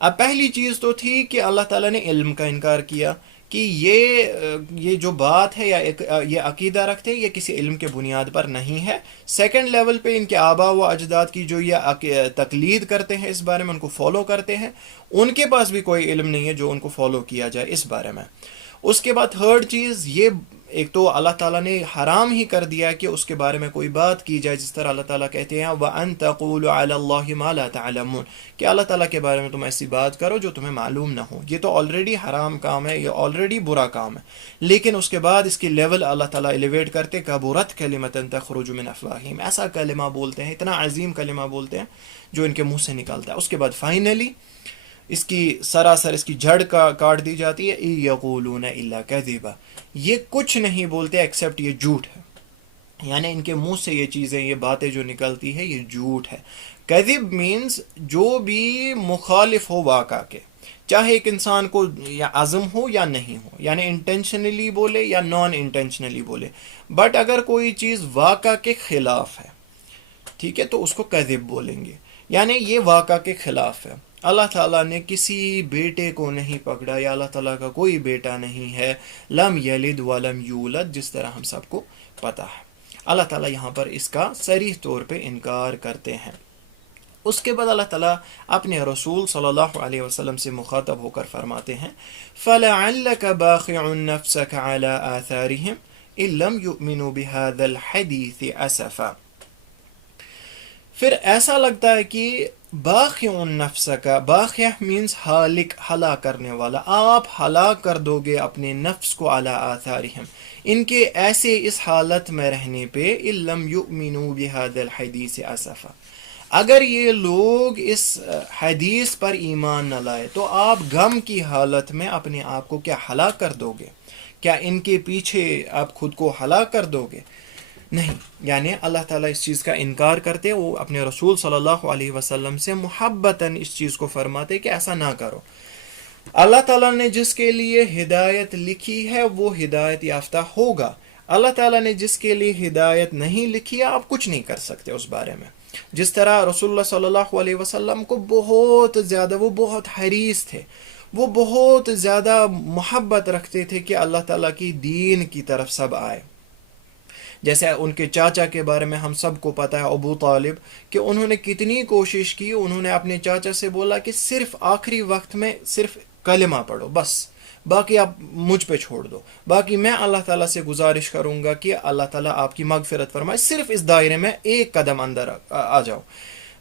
اب پہلی چیز تو تھی کہ اللہ تعالیٰ نے علم کا انکار کیا کہ یہ جو بات ہے یا یہ عقیدہ رکھتے ہیں یہ کسی علم کے بنیاد پر نہیں ہے. سیکنڈ لیول پہ ان کے آبا و اجداد کی جو یہ تقلید کرتے ہیں، اس بارے میں ان کو فالو کرتے ہیں، ان کے پاس بھی کوئی علم نہیں ہے جو ان کو فالو کیا جائے اس بارے میں. اس کے بعد تھرڈ چیز، یہ ایک تو اللہ تعالیٰ نے حرام ہی کر دیا کہ اس کے بارے میں کوئی بات کی جائے، جس طرح اللہ تعالیٰ کہتے ہیں وَأَن تَقُولُوا عَلَى اللَّهِ مَا لَا تَعْلَمُونَ، کہ اللہ تعالیٰ کے بارے میں تم ایسی بات کرو جو تمہیں معلوم نہ ہو. یہ تو آلریڈی حرام کام ہے، یہ آلریڈی برا کام ہے، لیکن اس کے بعد اس کی لیول اللہ تعالیٰ ایلیویٹ کرتے کبورت کلمۃ تخرج من افواہہم، ایسا کلمہ بولتے ہیں، اتنا عظیم کلمہ بولتے ہیں جو ان کے منہ سے نکلتا ہے. اس کے بعد فائنلی اس کی سراسر اس کی جڑ کا کاٹ دی جاتی ہے یقولون الا کذبا، یہ کچھ نہیں بولتے ایکسیپٹ یہ جھوٹ ہے. یعنی ان کے منہ سے یہ چیزیں، یہ باتیں جو نکلتی ہے یہ جھوٹ ہے. کذب مینز جو بھی مخالف ہو واقع کے، چاہے ایک انسان کو یا عزم ہو یا نہیں ہو، یعنی انٹینشنلی بولے یا نان انٹینشنلی بولے، بٹ اگر کوئی چیز واقع کے خلاف ہے، ٹھیک ہے، تو اس کو کذب بولیں گے. یعنی یہ واقع کے خلاف ہے. اللہ تعالیٰ نے کسی بیٹے کو نہیں پکڑا، یا اللہ تعالیٰ کا کوئی بیٹا نہیں ہے. لم یلد ولم یولد، جس طرح ہم سب کو پتہ ہے. اللہ تعالیٰ یہاں پر اس کا صریح طور پہ انکار کرتے ہیں. اس کے بعد اللہ تعالیٰ اپنے رسول صلی اللہ علیہ وسلم سے مخاطب ہو کر فرماتے ہیں فَلَعَلَّكَ بَاخِعٌ نَفْسَكَ عَلَىٰ آثَارِهِمْ إِن لَّمْ يُؤْمِنُوا بِهَذَا الْحَدِيثِ أَسَفًا. پھر ایسا لگتا ہے کہ باخع نفس کا، باخع مینز ہالک، ہلاک کرنے والا، آپ ہلاک کر دو گے اپنے نفس کو علی آثارہم، ان کے ایسے اس حالت میں رہنے پہ، ان لم یؤمنوا بہذا الحدیث اسفا، اگر یہ لوگ اس حدیث پر ایمان نہ لائے تو آپ غم کی حالت میں اپنے آپ کو کیا ہلاک کر دو گے؟ کیا ان کے پیچھے آپ خود کو ہلاک کر دو گے؟ نہیں. یعنی اللہ تعالیٰ اس چیز کا انکار کرتے، وہ اپنے رسول صلی اللہ علیہ وسلم سے محبتاً اس چیز کو فرماتے کہ ایسا نہ کرو. اللہ تعالیٰ نے جس کے لیے ہدایت لکھی ہے وہ ہدایت یافتہ ہوگا. اللہ تعالیٰ نے جس کے لیے ہدایت نہیں لکھی ہے آپ کچھ نہیں کر سکتے اس بارے میں. جس طرح رسول اللہ صلی اللہ علیہ وسلم کو بہت زیادہ وہ بہت حریص تھے, وہ بہت زیادہ محبت رکھتے تھے کہ اللہ تعالیٰ کی دین کی طرف سب آئے. جیسے ان کے چاچا کے بارے میں ہم سب کو پتہ ہے, ابو طالب, کہ انہوں نے کتنی کوشش کی. انہوں نے اپنے چاچا سے بولا کہ صرف آخری وقت میں صرف کلمہ پڑھو بس, باقی آپ مجھ پہ چھوڑ دو, باقی میں اللہ تعالیٰ سے گزارش کروں گا کہ اللہ تعالیٰ آپ کی مغفرت فرمائے, صرف اس دائرے میں ایک قدم اندر آ جاؤ.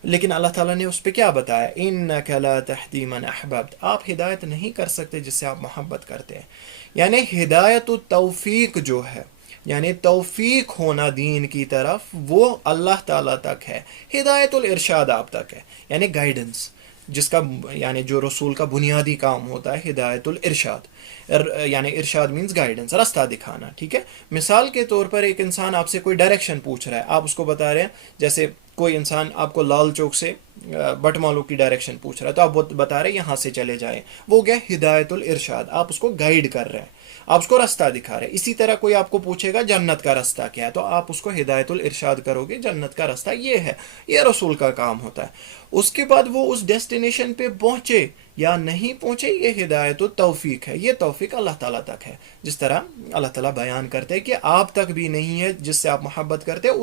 لیکن اللہ تعالیٰ نے اس پہ کیا بتایا, اِنَّكَ لَا تَهْدِي مَنْ أَحْبَبْتَ, آپ ہدایت نہیں کر سکتے جس سے آپ محبت کرتے ہیں. یعنی ہدایت و توفیق جو ہے, یعنی توفیق ہونا دین کی طرف, وہ اللہ تعالیٰ تک ہے. ہدایت الارشاد آپ تک ہے, یعنی گائیڈنس, جس کا یعنی جو رسول کا بنیادی کام ہوتا ہے ہدایت الارشاد. یعنی ارشاد مینز گائیڈنس, راستہ دکھانا. ٹھیک ہے, مثال کے طور پر ایک انسان آپ سے کوئی ڈائریکشن پوچھ رہا ہے, آپ اس کو بتا رہے ہیں, جیسے کوئی انسان آپ کو لال چوک سے بٹ مالو کی ڈائریکشن پوچھ رہا ہے, تو آپ بتا رہے ہیں یہاں سے چلے جائیں, وہ گیا ہدایت الارشاد, آپ اس کو گائیڈ کر رہے ہیں, آپ اس کو راستہ دکھا رہے ہیں. اسی طرح کوئی آپ کو پوچھے گا جنت کا راستہ کیا ہے, تو آپ اس کو ہدایت الارشاد کرو گے, جنت کا راستہ یہ ہے. یہ رسول کا کام ہوتا ہے. اس کے بعد وہ اس ڈیسٹینیشن پہ پہنچے یا نہیں پہنچے, یہ ہدایت و توفیق ہے. یہ توفیق اللہ تعالیٰ تک ہے. جس طرح اللہ تعالیٰ بیان کرتے ہیں کہ آپ تک بھی نہیں ہے جس سے آپ محبت کرتے ہیں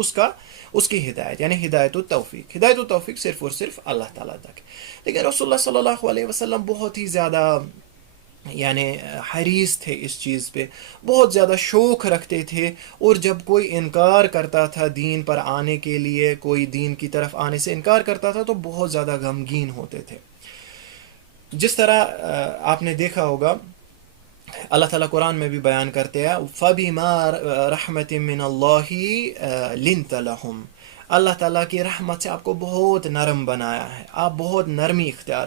اس کی ہدایت, یعنی ہدایت و توفیق. ہدایت و توفیق صرف اور صرف اللہ تعالیٰ تک. لیکن رسول اللہ صلی اللہ علیہ وسلم بہت ہی زیادہ یعنی حریص تھے اس چیز پہ, بہت زیادہ شوق رکھتے تھے. اور جب کوئی انکار کرتا تھا دین پر آنے کے لیے, کوئی دین کی طرف آنے سے انکار کرتا تھا, تو بہت زیادہ غمگین ہوتے تھے. جس طرح آپ نے دیکھا ہوگا اللہ تعالیٰ قرآن میں بھی بیان کرتے ہیں, فَبِمَا رَحْمَةٍ مِّنَ اللَّهِ لِنْتَ لَهُمْ, اللہ تعالیٰ کی رحمت سے آپ کو بہت نرم بنایا ہے, آپ بہت نرمی اختیار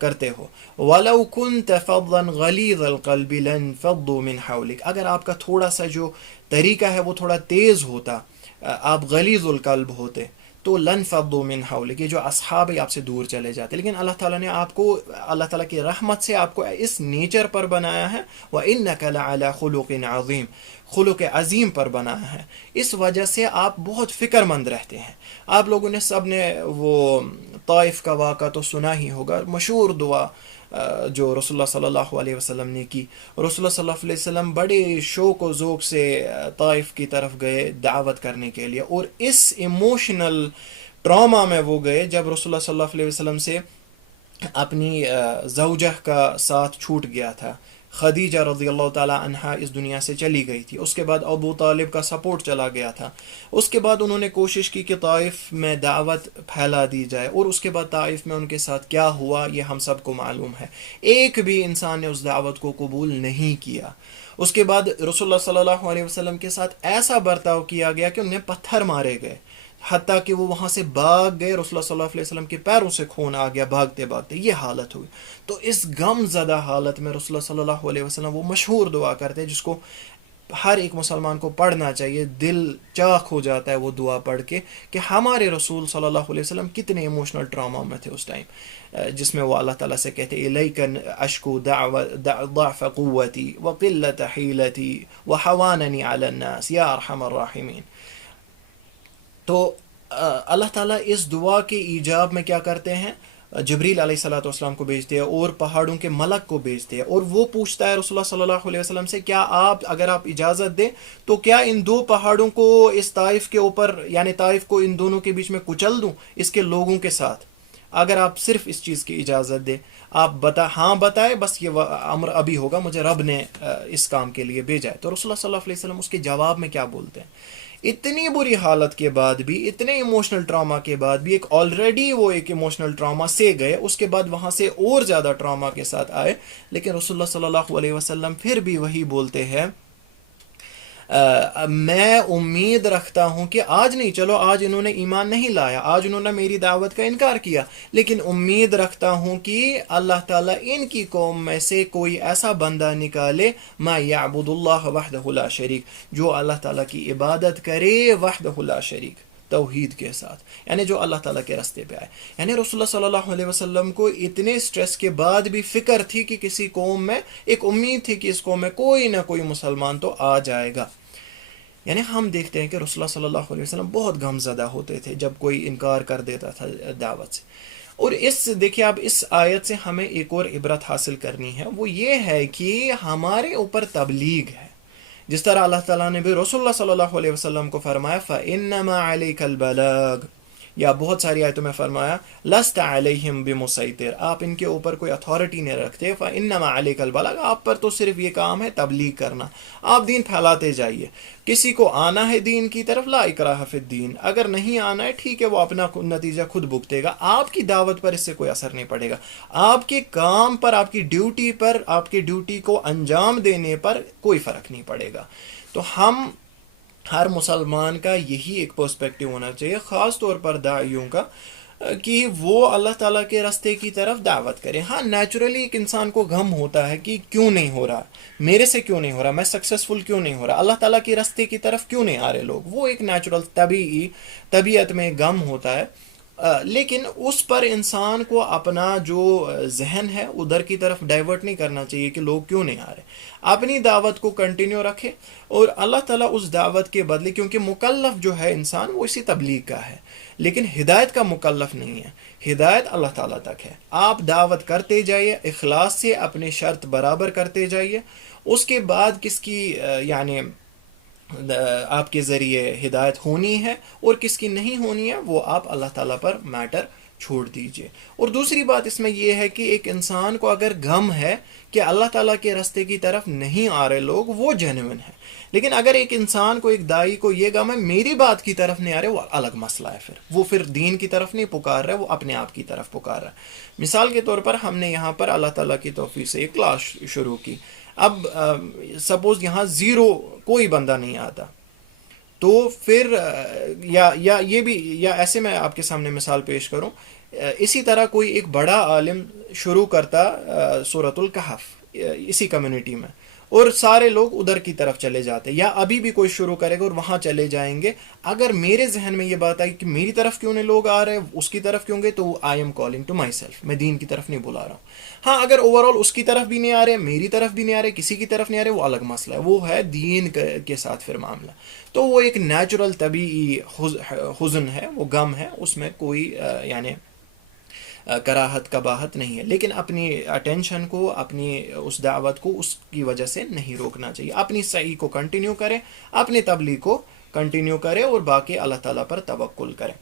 کرتے ہو. وَلَوْ كُنْتَ فَضًّا غَلِيظَ الْقَلْبِ لَانْفَضُّوا مِنْ حَوْلِكَ, اگر آپ کا تھوڑا سا جو طریقہ ہے وہ تھوڑا تیز ہوتا, آپ غلیظ القلب ہوتے, تو لَانْفَضُّوا مِنْ حَوْلِكَ, کہ جو اصحاب آپ سے دور چلے جاتے. لیکن اللہ تعالیٰ نے آپ کو, اللہ تعالیٰ کی رحمت سے آپ کو اس نیچر پر بنایا ہے, وَإِنَّكَ لَعَلَى خُلُقٍ عَظِيمٍ, خلق عظیم پر بنایا ہے. اس وجہ سے آپ بہت فکر مند رہتے ہیں. آپ لوگوں نے سب نے وہ طائف کا واقعہ تو سنا ہی ہوگا, مشہور دعا جو رسول اللہ صلی اللہ علیہ وسلم نے کی. رسول اللہ صلی اللہ علیہ وسلم بڑے شوق و ذوق سے طائف کی طرف گئے دعوت کرنے کے لیے, اور اس ایموشنل ٹراما میں وہ گئے جب رسول اللہ صلی اللہ علیہ وسلم سے اپنی زوجہ کا ساتھ چھوٹ گیا تھا. خدیجہ رضی اللہ تعالیٰ عنہا اس دنیا سے چلی گئی تھی. اس کے بعد ابو طالب کا سپورٹ چلا گیا تھا. اس کے بعد انہوں نے کوشش کی کہ طائف میں دعوت پھیلا دی جائے, اور اس کے بعد طائف میں ان کے ساتھ کیا ہوا یہ ہم سب کو معلوم ہے. ایک بھی انسان نے اس دعوت کو قبول نہیں کیا. اس کے بعد رسول اللہ صلی اللہ علیہ وسلم کے ساتھ ایسا برتاؤ کیا گیا کہ انہیں پتھر مارے گئے, حتیٰ کہ وہ وہاں سے بھاگ گئے, رسول اللہ صلی اللہ علیہ وسلم کے پیروں سے خون آ گیا بھاگتے بھاگتے, یہ حالت ہوئی. تو اس غم زدہ حالت میں رسول اللہ صلی اللہ علیہ وسلم وہ مشہور دعا کرتے ہیں جس کو ہر ایک مسلمان کو پڑھنا چاہیے. دل چاک ہو جاتا ہے وہ دعا پڑھ کے کہ ہمارے رسول صلی اللہ علیہ وسلم کتنے ایموشنل ٹراما میں تھے اس ٹائم, جس میں وہ اللہ تعالیٰ سے کہتے الیک اشکو ضعف قوتی وقلت حیلتی وحواننی علی الناس یا ارحم الراحمین. تو اللہ تعالیٰ اس دعا کے ایجاب میں کیا کرتے ہیں, جبریل علیہ الصلوۃ والسلام کو بھیجتے ہیں اور پہاڑوں کے ملک کو بھیجتے ہیں, اور وہ پوچھتا ہے رسول اللہ صلی اللہ علیہ وسلم سے, کیا اگر آپ اجازت دیں تو کیا ان دو پہاڑوں کو اس طائف کے اوپر, یعنی طائف کو ان دونوں کے بیچ میں کچل دوں اس کے لوگوں کے ساتھ, اگر آپ صرف اس چیز کی اجازت دیں. آپ ہاں بتائیں, بس یہ امر ابھی ہوگا, مجھے رب نے اس کام کے لیے بھیجا ہے. تو رسول اللہ صلی اللہ علیہ وسلم اس کے جواب میں کیا بولتے ہیں, اتنی بری حالت کے بعد بھی, اتنے ایموشنل ٹراما کے بعد بھی, آلریڈی وہ ایک ایموشنل ٹراما سے گئے, اس کے بعد وہاں سے اور زیادہ ٹراما کے ساتھ آئے, لیکن رسول اللہ صلی اللہ علیہ وسلم پھر بھی وہی بولتے ہیں, میں امید رکھتا ہوں کہ آج نہیں, چلو آج انہوں نے ایمان نہیں لایا, آج انہوں نے میری دعوت کا انکار کیا, لیکن امید رکھتا ہوں کہ اللہ تعالیٰ ان کی قوم میں سے کوئی ایسا بندہ نکالے, ما یعبد اللہ وحدہ لا شریک, جو اللہ تعالیٰ کی عبادت کرے وحدہ لا شریک. توحید کے ساتھ، یعنی جو اللہ تعالیٰ کے راستے پہ آئے. یعنی رسول اللہ صلی اللہ علیہ وسلم کو اتنے سٹریس کے بعد بھی فکر تھی کہ کسی قوم میں، ایک امید تھی کہ اس قوم میں کوئی نہ کوئی مسلمان تو آ جائے گا. یعنی ہم دیکھتے ہیں کہ رسول اللہ صلی اللہ علیہ وسلم بہت غم زدہ ہوتے تھے جب کوئی انکار کر دیتا تھا دعوت سے. اور دیکھیے اب اس آیت سے ہمیں ایک اور عبرت حاصل کرنی ہے، وہ یہ ہے کہ ہمارے اوپر تبلیغ ہے. جس طرح اللہ تعالیٰ نے بھی رسول اللہ صلی اللہ علیہ وسلم کو فرمایا فَإِنَّمَا عَلَيْكَ الْبَلَاغُ، یا بہت ساری آیتوں میں فرمایا لَسْتَ عَلَيْهِمْ بِمُسَيْطِرٍ، آپ ان کے اوپر کوئی اتھارٹی نہیں رکھتے. فَإِنَّمَا عَلَيْكَ الْبَلَاغُ، آپ پر تو صرف یہ کام ہے تبلیغ کرنا، آپ دین پھیلاتے جائیے. کسی کو آنا ہے دین کی طرف، لا اکراہ فی الدین، اگر نہیں آنا ہے ٹھیک ہے، وہ اپنا نتیجہ خود بھگتے گا، آپ کی دعوت پر اس سے کوئی اثر نہیں پڑے گا. آپ کے کام پر، آپ کی ڈیوٹی پر، آپ کی ڈیوٹی کو انجام دینے پر کوئی فرق نہیں پڑے گا. تو ہم ہر مسلمان کا یہی ایک پرسپیکٹیو ہونا چاہیے، خاص طور پر داعیوں کا، کہ وہ اللہ تعالیٰ کے راستے کی طرف دعوت کریں. ہاں نیچرلی ایک انسان کو غم ہوتا ہے کہ کیوں نہیں ہو رہا، میرے سے کیوں نہیں ہو رہا، میں سکسیسفل کیوں نہیں ہو رہا، اللہ تعالیٰ کے راستے کی طرف کیوں نہیں آ رہے لوگ. وہ ایک نیچرل طبیعت میں غم ہوتا ہے. لیکن اس پر انسان کو اپنا جو ذہن ہے ادھر کی طرف ڈائیورٹ نہیں کرنا چاہیے کہ لوگ کیوں نہیں آ رہے. اپنی دعوت کو کنٹینیو رکھے، اور اللہ تعالیٰ اس دعوت کے بدلے، کیونکہ مکلف جو ہے انسان وہ اسی تبلیغ کا ہے، لیکن ہدایت کا مکلف نہیں ہے، ہدایت اللہ تعالیٰ تک ہے. آپ دعوت کرتے جائیے اخلاص سے، اپنے شرط برابر کرتے جائیے. اس کے بعد کس کی یعنی آپ کے ذریعے ہدایت ہونی ہے اور کس کی نہیں ہونی ہے، وہ آپ اللہ تعالیٰ پر میٹر چھوڑ دیجئے. اور دوسری بات اس میں یہ ہے کہ ایک انسان کو اگر غم ہے کہ اللہ تعالیٰ کے راستے کی طرف نہیں آ رہے لوگ، وہ جینوئن ہے. لیکن اگر ایک انسان کو، ایک دائی کو یہ غم ہے میری بات کی طرف نہیں آ رہے، وہ الگ مسئلہ ہے. پھر دین کی طرف نہیں پکار رہا ہے، وہ اپنے آپ کی طرف پکار رہا ہے. مثال کے طور پر ہم نے یہاں پر اللہ تعالیٰ کی توفیق سے ایک کلاس شروع کی. اب سپوز یہاں زیرو کوئی بندہ نہیں آتا، تو پھر یا یہ بھی، یا ایسے میں آپ کے سامنے مثال پیش کروں، اسی طرح کوئی ایک بڑا عالم شروع کرتا سورۃ الکہف اسی کمیونٹی میں، اور سارے لوگ ادھر کی طرف چلے جاتے، یا ابھی بھی کوئی شروع کرے گا اور وہاں چلے جائیں گے. اگر میرے ذہن میں یہ بات آئی کہ میری طرف کیوں نہیں لوگ آ رہے، اس کی طرف کیوں گئے، تو I am calling to myself, میں دین کی طرف نہیں بلا رہا ہوں. ہاں اگر اوور آل اس کی طرف بھی نہیں آ رہے، میری طرف بھی نہیں آ رہے، کسی کی طرف نہیں آ رہے، وہ الگ مسئلہ ہے، وہ ہے دین کے ساتھ پھر معاملہ. تو وہ ایک نیچرل طبیعی حزن ہے، وہ غم ہے، اس میں کوئی یعنی کراہت قباحت نہیں ہے. لیکن اپنی اٹینشن کو، اپنی اس دعوت کو اس کی وجہ سے نہیں روکنا چاہیے. اپنی صحیح کو کنٹینیو کرے، اپنی تبلیغ کو کنٹینیو کرے، اور باقی اللہ تعالیٰ پر توکل کرے.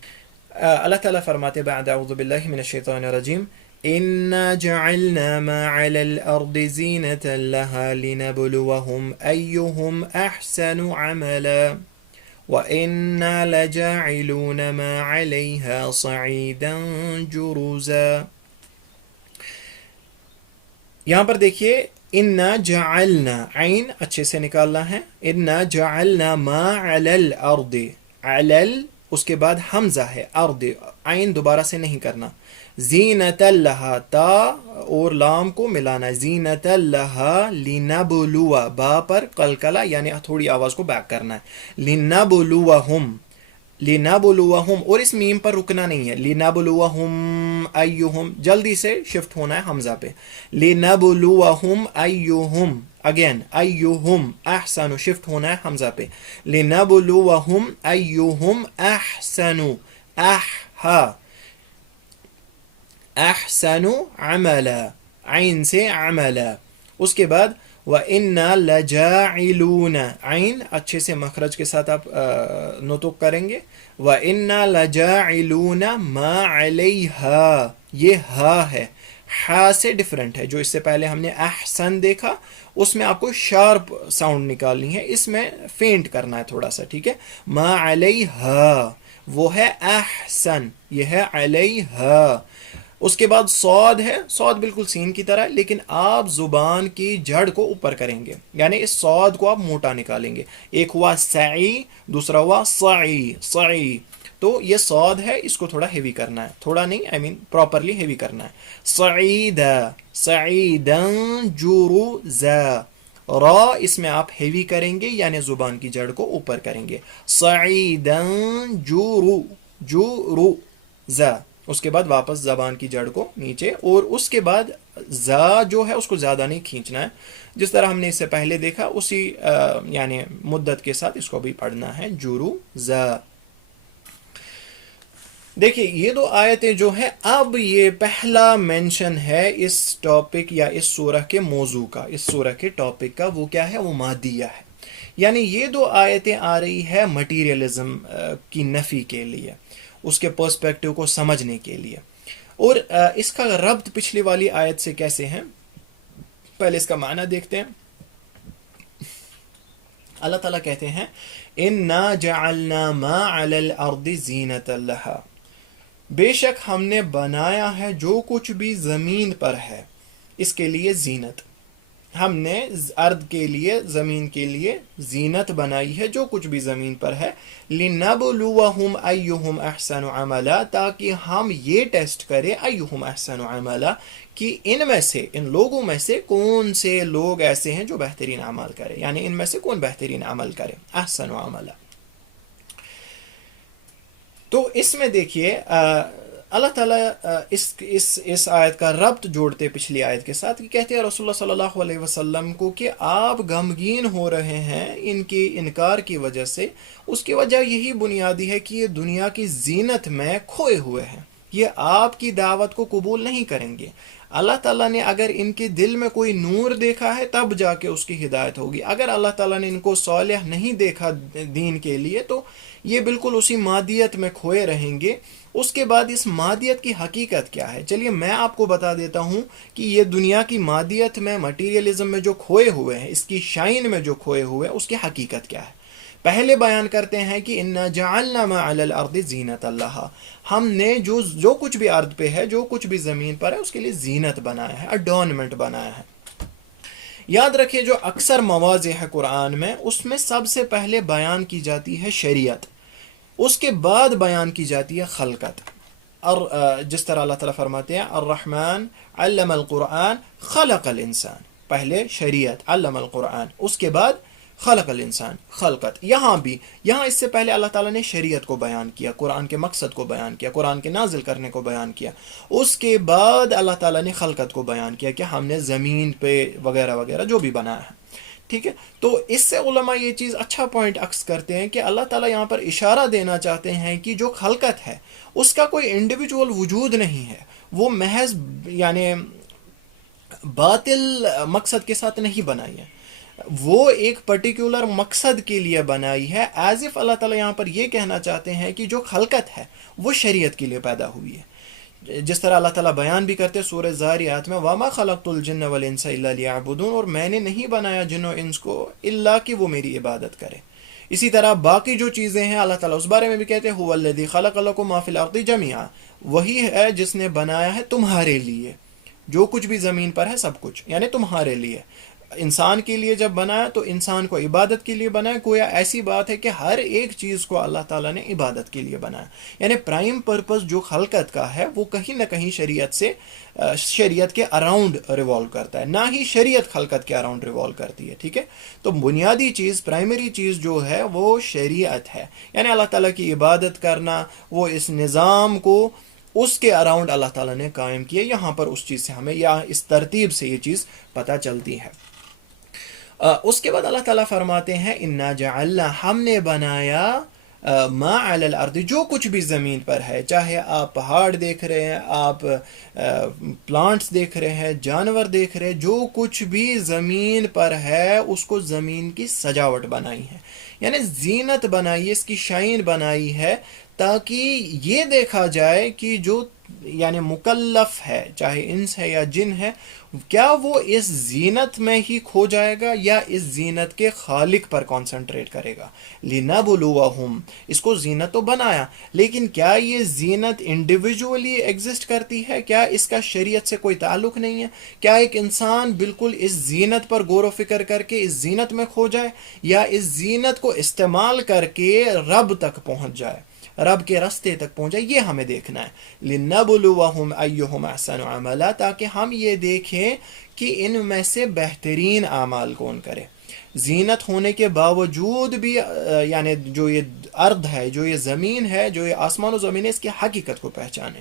اللہ تعالیٰ فرماتے بعد اعوذ باللہ من الشیطان الرجیم إِنَّا جَعَلْنَا مَا عَلَى الْأَرْضِ زِينَةً لَهَا لِنَبْلُوَهُمْ أَيُّهُمْ أَحْسَنُ عَمَلًا وَإِنَّا لَجَاعِلُونَ مَا عَلَيْهَا صَعِيدًا جُرُزًا. یہاں پر دیکھیے اِنَّا جَعَلْنَا، عین اچھے سے نکالنا ہے. اِنَّا جَعَلْنَا مَا عَلَى الْأَرْضِ، عَلَل اس کے بعد حمزہ ہے، ارض، عین دوبارہ سے نہیں کرنا. زینت اللہ، تا اور لام کو ملانا ہے، زینت اللہ لنبلوا، با پر قلقلہ یعنی تھوڑی آواز کو بیک کرنا ہے، لنبلوہم، لنبلوہم، اور اس میم پر رکنا نہیں ہے، لنبلوہم ایہم، جلدی سے شفٹ ہونا ہے حمزہ پہ، لنبلوہم ایہم، اگین ایہم، احسن، شفٹ ہونا ہے حمزہ پہ، لنبلوہم ایہم احسن، احسن عملا، عین سے عملا. اس کے بعد وَإِنَّا لَجَاعِلُونَ، عین اچھے سے مخرج کے ساتھ آپ نطق کریں گے، وَإِنَّا لَجَاعِلُونَ مَا عَلَيْهَا، یہ ہا ہے، ہا سے ڈیفرنٹ ہے. جو اس سے پہلے ہم نے احسن دیکھا، اس میں آپ کو شارپ ساؤنڈ نکالنی ہے، اس میں فینٹ کرنا ہے تھوڑا سا، ٹھیک ہے. ما علیہا وہ ہے احسن، یہ ہے علیہا. اس کے بعد صاد ہے، صاد بالکل سین کی طرح، لیکن آپ زبان کی جڑ کو اوپر کریں گے، یعنی اس صاد کو آپ موٹا نکالیں گے. ایک ہوا سعی، دوسرا ہوا صعی، صعی. تو یہ صاد ہے، اس کو تھوڑا ہیوی کرنا ہے، تھوڑا نہیں، I mean پراپرلی ہیوی کرنا ہے. صعیدا، صعیدا جرزا. را اس میں آپ ہیوی کریں گے یعنی زبان کی جڑ کو اوپر کریں گے. صعیدن جورو جورو زا، اس کے بعد واپس زبان کی جڑ کو نیچے، اور اس کے بعد زا جو ہے اس کو زیادہ نہیں کھینچنا ہے، جس طرح ہم نے اس سے پہلے دیکھا اسی یعنی مدت کے ساتھ اس کو بھی پڑھنا ہے، جورو زا. دیکھیے یہ دو آیتیں جو ہیں، اب یہ پہلا مینشن ہے اس ٹاپک یا اس سورہ کے موضوع کا، اس سورہ کے ٹاپک کا. وہ کیا ہے؟ وہ مادیہ ہے. یعنی یہ دو آیتیں آ رہی ہے مٹیریلزم کی نفی کے لیے، اس کے پرسپیکٹو کو سمجھنے کے لیے. اور اس کا ربط پچھلی والی آیت سے کیسے ہیں؟ پہلے اس کا معنی دیکھتے ہیں. اللہ تعالیٰ کہتے ہیں اِنَّا جَعَلْنَا مَا عَلَى الْأَرْضِ زِينَةً لَهَا، بے شک ہم نے بنایا ہے جو کچھ بھی زمین پر ہے اس کے لیے زینت. ہم نے ارض کے لیے، زمین کے لیے زینت بنائی ہے جو کچھ بھی زمین پر ہے. لِنَبْلُوَهُمْ أَيُّهُمْ أَحْسَنُ عَمَلًا، تاکہ ہم یہ ٹیسٹ کریں أَيُّهُمْ أَحْسَنُ عَمَلًا کہ ان میں سے، ان لوگوں میں سے کون سے لوگ ایسے ہیں جو بہترین عمل کرے، یعنی ان میں سے کون بہترین عمل کرے. أَحْسَنُ عَمَلًا. تو اس میں دیکھیے اللہ تعالیٰ اس آیت کا ربط جوڑتے پچھلی آیت کے ساتھ، کہ کہتے ہیں رسول اللہ صلی اللہ علیہ وسلم کو کہ آپ غمگین ہو رہے ہیں ان کے انکار کی وجہ سے. اس کی وجہ یہی بنیادی ہے کہ یہ دنیا کی زینت میں کھوئے ہوئے ہیں، یہ آپ کی دعوت کو قبول نہیں کریں گے. اللہ تعالیٰ نے اگر ان کے دل میں کوئی نور دیکھا ہے تب جا کے اس کی ہدایت ہوگی. اگر اللہ تعالیٰ نے ان کو صالح نہیں دیکھا دین کے لیے تو یہ بالکل اسی مادیت میں کھوئے رہیں گے. اس کے بعد اس مادیت کی حقیقت کیا ہے؟ چلیے میں آپ کو بتا دیتا ہوں کہ یہ دنیا کی مادیت میں، مٹیریلزم میں جو کھوئے ہوئے ہیں، اس کی شائن میں جو کھوئے ہوئے ہیں، اس کی حقیقت کیا ہے. پہلے بیان کرتے ہیں کہ اِنَّا جَعَلْنَا مَا عَلَى الْأَرْضِ زِينَةً لَهَا، ہم نے جو کچھ بھی ارض پہ ہے، جو کچھ بھی زمین پر ہے، اس کے لیے زینت بنایا ہے، اڈورنمنٹ بنایا ہے. یاد رکھیے جو اکثر مواضع ہے قرآن میں، اس میں سب سے پہلے بیان کی جاتی ہے شریعت، اس کے بعد بیان کی جاتی ہے خلقت. اور جس طرح اللہ تعالیٰ فرماتے ہیں الرحمن علم القرآن خلق الانسان، پہلے شریعت علم القرآن، اس کے بعد خلق الانسان خلقت. یہاں اس سے پہلے اللہ تعالیٰ نے شریعت کو بیان کیا، قرآن کے مقصد کو بیان کیا، قرآن کے نازل کرنے کو بیان کیا. اس کے بعد اللہ تعالیٰ نے خلقت کو بیان کیا کہ ہم نے زمین پہ وغیرہ وغیرہ جو بھی بنایا ہے. ٹھیک ہے، تو اس سے علماء یہ چیز اچھا پوائنٹ عکس کرتے ہیں کہ اللہ تعالیٰ یہاں پر اشارہ دینا چاہتے ہیں کہ جو خلقت ہے اس کا کوئی انڈیویجول وجود نہیں ہے، وہ محض یعنی باطل مقصد کے ساتھ نہیں بنائی ہے، وہ ایک پرٹیکولر مقصد کے لیے بنائی ہے. ایز اف اللہ تعالیٰ یہاں پر یہ کہنا چاہتے ہیں کہ جو خلقت ہے وہ شریعت کے لیے پیدا ہوئی ہے. جس طرح اللہ تعالیٰ بیان بھی کرتے سورہ زاریات میں وَمَا خَلَقْتُ الْجِنَّ وَالْإِنسَ إِلَّا لِيَعْبُدُونَ، اور میں نے نہیں بنایا جن و انس کو الا کہ وہ میری عبادت کرے. اسی طرح باقی جو چیزیں ہیں اللہ تعالیٰ اس بارے میں بھی کہتے ہیں هُوَ الَّذِي خَلَقَ لَكُم مَا فِي الْأَرْضِ جَمِيعًا، وہی ہے جس نے بنایا ہے تمہارے لیے جو کچھ بھی زمین پر ہے، سب کچھ یعنی تمہارے لیے. انسان کے لیے جب بنایا تو انسان کو عبادت کے لیے بنایا. گویا ایسی بات ہے کہ ہر ایک چیز کو اللہ تعالیٰ نے عبادت کے لیے بنایا، یعنی پرائم پرپس جو خلقت کا ہے وہ کہیں نہ کہیں شریعت کے اراؤنڈ ریوالو کرتا ہے، نہ ہی شریعت خلقت کے اراؤنڈ ریوالو کرتی ہے. ٹھیک ہے، تو بنیادی چیز، پرائمری چیز جو ہے وہ شریعت ہے، یعنی اللہ تعالیٰ کی عبادت کرنا، وہ اس نظام کو اس کے اراؤنڈ اللہ تعالیٰ نے قائم کیا. یہاں پر اس چیز سے ہمیں یا اس ترتیب سے یہ چیز پتہ چلتی ہے. اس کے بعد اللہ تعالیٰ فرماتے ہیں اِنَّا جَعَلْنَا، ہم نے بنایا ما علی الارض، جو کچھ بھی زمین پر ہے، چاہے آپ پہاڑ دیکھ رہے ہیں، آپ پلانٹس دیکھ رہے ہیں، جانور دیکھ رہے ہیں، جو کچھ بھی زمین پر ہے اس کو زمین کی سجاوٹ بنائی ہے، یعنی زینت بنائی ہے، اس کی شائن بنائی ہے، تاکہ یہ دیکھا جائے کہ جو یعنی مکلف ہے، چاہے انس ہے یا جن ہے، کیا وہ اس زینت میں ہی کھو جائے گا یا اس زینت کے خالق پر کانسنٹریٹ کرے گا. لِنَبْلُوَهُمْ، اس کو زینت تو بنایا، لیکن کیا یہ زینت انڈیویجولی ایگزسٹ کرتی ہے؟ کیا اس کا شریعت سے کوئی تعلق نہیں ہے؟ کیا ایک انسان بالکل اس زینت پر غور و فکر کر کے اس زینت میں کھو جائے، یا اس زینت کو استعمال کر کے رب تک پہنچ جائے؟ رب کے رستے تک پہنچا، یہ ہمیں دیکھنا ہے. لِنَبْلُوَهُمْ أَيُّهُمْ أَحْسَنُ عَمَلًا، تاکہ ہم یہ دیکھیں کہ ان میں سے بہترین اعمال کون کرے. زینت ہونے کے باوجود بھی یعنی جو یہ ارض ہے، جو یہ زمین ہے، جو یہ آسمان و زمین ہے، اس کی حقیقت کو پہچانے،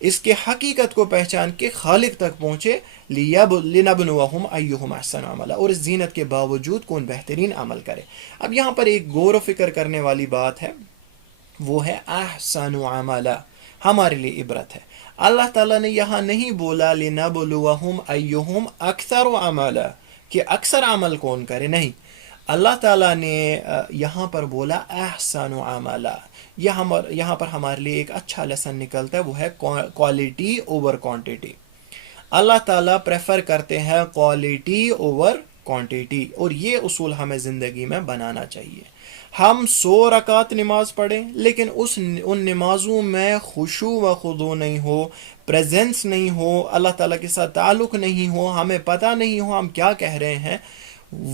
اس کے حقیقت کو پہچان کے خالق تک پہنچے. لِنَبْلُوَهُمْ أَيُّهُمْ أَحْسَنُ عَمَلًا، اور اس زینت کے باوجود کون بہترین عمل کرے. اب یہاں پر ایک غور و فکر کرنے والی بات ہے، وہ ہے احسن عملا، ہمارے لیے عبرت ہے. اللہ تعالیٰ نے یہاں نہیں بولا لِنَبْلُوَهُمْ أَيُّهُمْ أَكْثَرُ عَمَلًا کہ اکثر عمل کون کرے، نہیں. اللہ تعالیٰ نے یہاں پر بولا احسن عملا. یہاں پر ہمارے لیے ایک اچھا لیسن نکلتا ہے، وہ ہے کوالٹی اوور کوانٹیٹی. اللہ تعالیٰ پریفر کرتے ہیں کوالٹی اوور کوانٹیٹی، اور یہ اصول ہمیں زندگی میں بنانا چاہیے. ہم 100 رکعت نماز پڑھیں لیکن ان نمازوں میں خشوع و خضوع نہیں ہو، پریزنس نہیں ہو، اللہ تعالیٰ کے ساتھ تعلق نہیں ہو، ہمیں پتہ نہیں ہو ہم کیا کہہ رہے ہیں،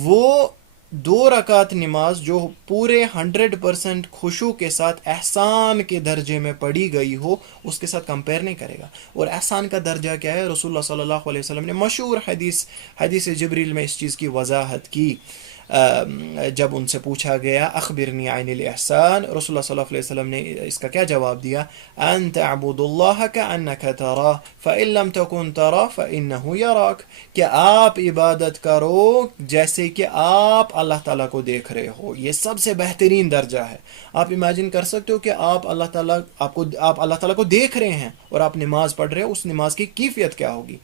وہ 2 رکعت نماز جو پورے 100% خشوع کے ساتھ احسان کے درجے میں پڑھی گئی ہو، اس کے ساتھ کمپیئر نہیں کرے گا. اور احسان کا درجہ کیا ہے؟ رسول اللہ صلی اللہ علیہ وسلم نے مشہور حدیث جبریل میں اس چیز کی وضاحت کی. جب ان سے پوچھا گیا اخبرنی عن الاحسان، رسول اللہ صلی اللہ علیہ وسلم نے اس کا کیا جواب دیا؟ ان تعبد اللہ کانک تراہ فان لم تکن تراہ فانہ یراک، کہ آپ عبادت کرو جیسے کہ آپ اللہ تعالیٰ کو دیکھ رہے ہو. یہ سب سے بہترین درجہ ہے. آپ امیجن کر سکتے ہو کہ آپ اللہ تعالیٰ کو دیکھ رہے ہیں اور آپ نماز پڑھ رہے ہو، اس نماز کی کیفیت کیا ہوگی؟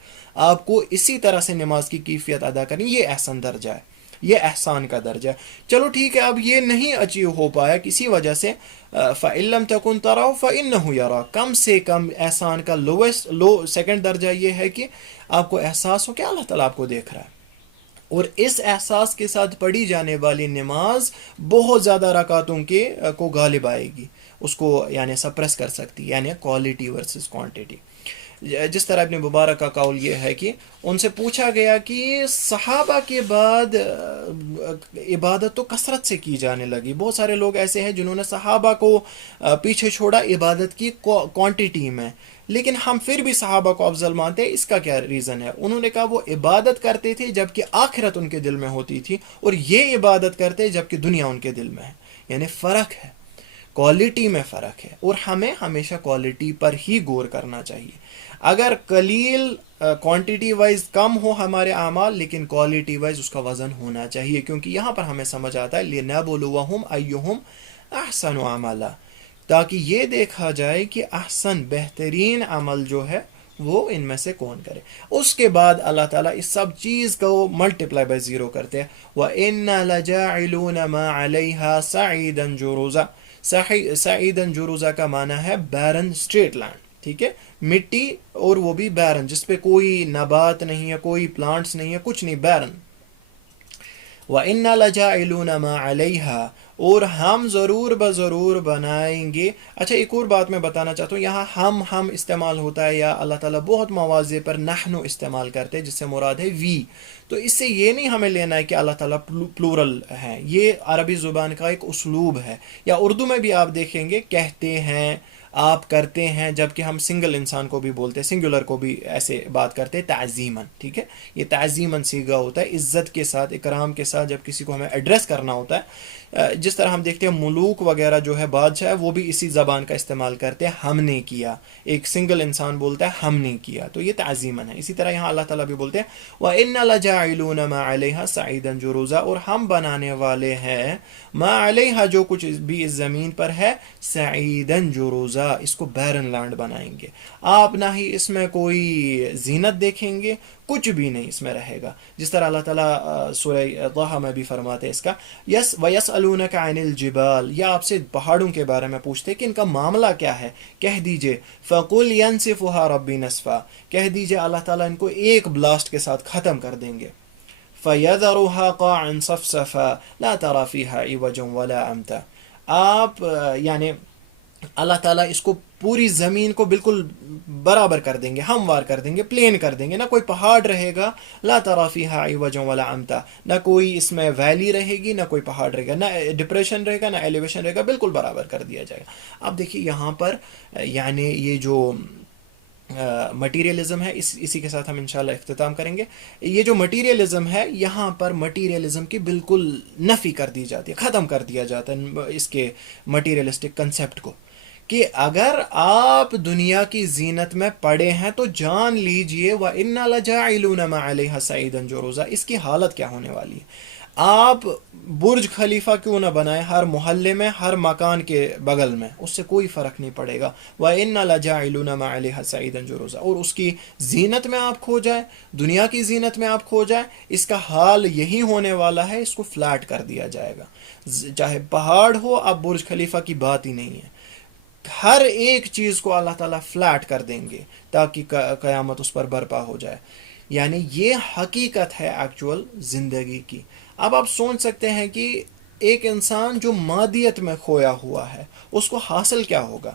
آپ کو اسی طرح سے نماز کی کیفیت ادا کرنی. یہ احسن درجہ ہے، یہ احسان کا درجہ ہے. چلو ٹھیک ہے، اب یہ نہیں اچیو ہو پایا کسی وجہ سے، فَإِن لَمْ تَكُنْ تَرَاهُ فَإِنَّهُ يَرَاكَ، کم سے کم احسان کا سیکنڈ درجہ یہ ہے کہ آپ کو احساس ہو کہ اللہ تعالیٰ آپ کو دیکھ رہا ہے. اور اس احساس کے ساتھ پڑھی جانے والی نماز بہت زیادہ رکعتوں کو غالب آئے گی، اس کو یعنی سپریس کر سکتی، یعنی کوالٹی ورسز کوانٹیٹی. جس طرح ابن مبارک کا قول یہ ہے کہ ان سے پوچھا گیا کہ صحابہ کے بعد عبادت تو کثرت سے کی جانے لگی، بہت سارے لوگ ایسے ہیں جنہوں نے صحابہ کو پیچھے چھوڑا عبادت کی کوانٹیٹی میں، لیکن ہم پھر بھی صحابہ کو افضل مانتے ہیں. اس کا کیا ریزن ہے؟ انہوں نے کہا وہ عبادت کرتے تھے جبکہ آخرت ان کے دل میں ہوتی تھی، اور یہ عبادت کرتے جبکہ دنیا ان کے دل میں ہے. یعنی فرق ہے، کوالٹی میں فرق ہے، اور ہمیں ہمیشہ کوالٹی پر ہی غور کرنا چاہیے. اگر قلیل کوانٹیٹی وائز کم ہو ہمارے اعمال، لیکن کوالٹی وائز اس کا وزن ہونا چاہیے، کیونکہ یہاں پر ہمیں سمجھ آتا ہے لِنَبْلُوَهُمْ أَيُّهُمْ أَحْسَنُ عَمَلًا، تاکہ یہ دیکھا جائے کہ احسن بہترین عمل جو ہے وہ ان میں سے کون کرے. اس کے بعد اللہ تعالیٰ اس سب چیز کو ملٹیپلائی بائی 0 کرتے ہیں. وَإِنَّا لَجَاعِلُونَ مَا عَلَيْهَا سَعِيدًا جُرُوزًا. سعیدن جروزہ کا معنی ہے بیرن اسٹریٹ لینڈ، ٹھیک ہے، مٹی، اور وہ بھی بیرن جس پہ کوئی نبات نہیں ہے، کوئی پلانٹس نہیں ہے، کچھ نہیں، بیرن. وَإِنَّا لَجَاعِلُونَ مَا عَلَيْهَا، اور ہم ضرور بضرور بنائیں گے. اچھا ایک اور بات میں بتانا چاہتا ہوں، یہاں ہم استعمال ہوتا ہے، یا اللہ تعالیٰ بہت مواضع پر نحنو استعمال کرتے ہیں جس سے مراد ہے وی. تو اس سے یہ نہیں ہمیں لینا ہے کہ اللہ تعالیٰ پلورل ہے، یہ عربی زبان کا ایک اسلوب ہے. یا اردو میں بھی آپ دیکھیں گے کہتے ہیں، آپ کرتے ہیں، جبکہ ہم سنگل انسان کو بھی بولتے ہیں، سنگولر کو بھی ایسے بات کرتے ہیں تعظیماً. ٹھیک ہے، یہ تعظیماً صیغہ ہوتا ہے، عزت کے ساتھ، اکرام کے ساتھ جب کسی کو ہمیں ایڈریس کرنا ہوتا ہے. جس طرح ہم دیکھتے ہیں ملوک وغیرہ جو ہے بادشاہ، وہ بھی اسی زبان کا استعمال کرتے ہیں، ہم نے کیا. ایک سنگل انسان بولتا ہے ہم نے کیا، تو یہ تعظیماً ہے. اسی طرح یہاں اللہ تعالیٰ بھی بولتے ہیں وَإِنَّا لَجَاعِلُونَ مَا عَلَيْهَا سَعِيدًا جُرُوزًا، اور ہم بنانے والے ہیں ما علیہا، جو کچھ بھی اس زمین پر ہے، سعیدن جروزا، اس کو بیرن لینڈ بنائیں گے. آپ نہ ہی اس میں کوئی زینت دیکھیں گے، کچھ بھی نہیں اس میں رہے گا. جس طرح اللہ تعالیٰ سورہ طٰہٰ میں بھی فرماتے ہیں اس کا وَيَسْأَلُونَكَ عَنِ الْجِبَالِ، یا آپ سے پہاڑوں کے بارے میں پوچھتے کہ ان کا معاملہ کیا ہے. کہہ دیجئے فَقُلْ يَنْسِفُهَا رَبِّي نَسْفًا، کہہ دیجئے اللہ تعالیٰ ان کو ایک بلاسٹ کے ساتھ ختم کر دیں گے. فَيَذَرُهَا قَاعًا صَفْصَفًا لَا تَرَىٰ فِيهَا عِوَجًا وَلَا أَمْتًا. آپ یعنی اللہ تعالیٰ اس کو پوری زمین کو بالکل برابر کر دیں گے، ہموار کر دیں گے، پلین کر دیں گے، نہ کوئی پہاڑ رہے گا، لا تری فیہا عوجا ولا امتا، نہ کوئی اس میں ویلی رہے گی، نہ کوئی پہاڑ رہے گا، نہ ڈپریشن رہے گا، نہ ایلیویشن رہے گا، بالکل برابر کر دیا جائے گا۔ اب دیکھیے یہاں پر یعنی یہ جو مٹیریلزم ہے، اسی کے ساتھ ہم انشاءاللہ اختتام کریں گے۔ یہ جو مٹیریلزم ہے، یہاں پر مٹیریلزم کی بالکل نفی کر دی جاتی ہے، ختم کر دیا جاتا ہے اس کے مٹیریلسٹک کنسیپٹ کو، کہ اگر آپ دنیا کی زینت میں پڑے ہیں تو جان لیجئے وَإِنَّا لَجَاعِلُونَ مَا عَلَيْهَا سَعِيدًا جُرُوزًا، اس کی حالت کیا ہونے والی ہے۔ آپ برج خلیفہ کیوں نہ بنائیں ہر محلے میں، ہر مکان کے بغل میں، اس سے کوئی فرق نہیں پڑے گا۔ وَإِنَّا لَجَاعِلُونَ مَا عَلَيْهَا سَعِيدًا جُرُوزًا، اور اس کی زینت میں آپ کھو جائیں، دنیا کی زینت میں آپ کھو جائیں، اس کا حال یہی ہونے والا ہے، اس کو فلیٹ کر دیا جائے گا۔ چاہے پہاڑ ہو، اب برج خلیفہ کی بات ہی نہیں ہے، ہر ایک چیز کو اللہ تعالیٰ فلیٹ کر دیں گے تاکہ قیامت اس پر برپا ہو جائے۔ یعنی یہ حقیقت ہے ایکچول زندگی کی۔ اب آپ سوچ سکتے ہیں کہ ایک انسان جو مادیت میں کھویا ہوا ہے اس کو حاصل کیا ہوگا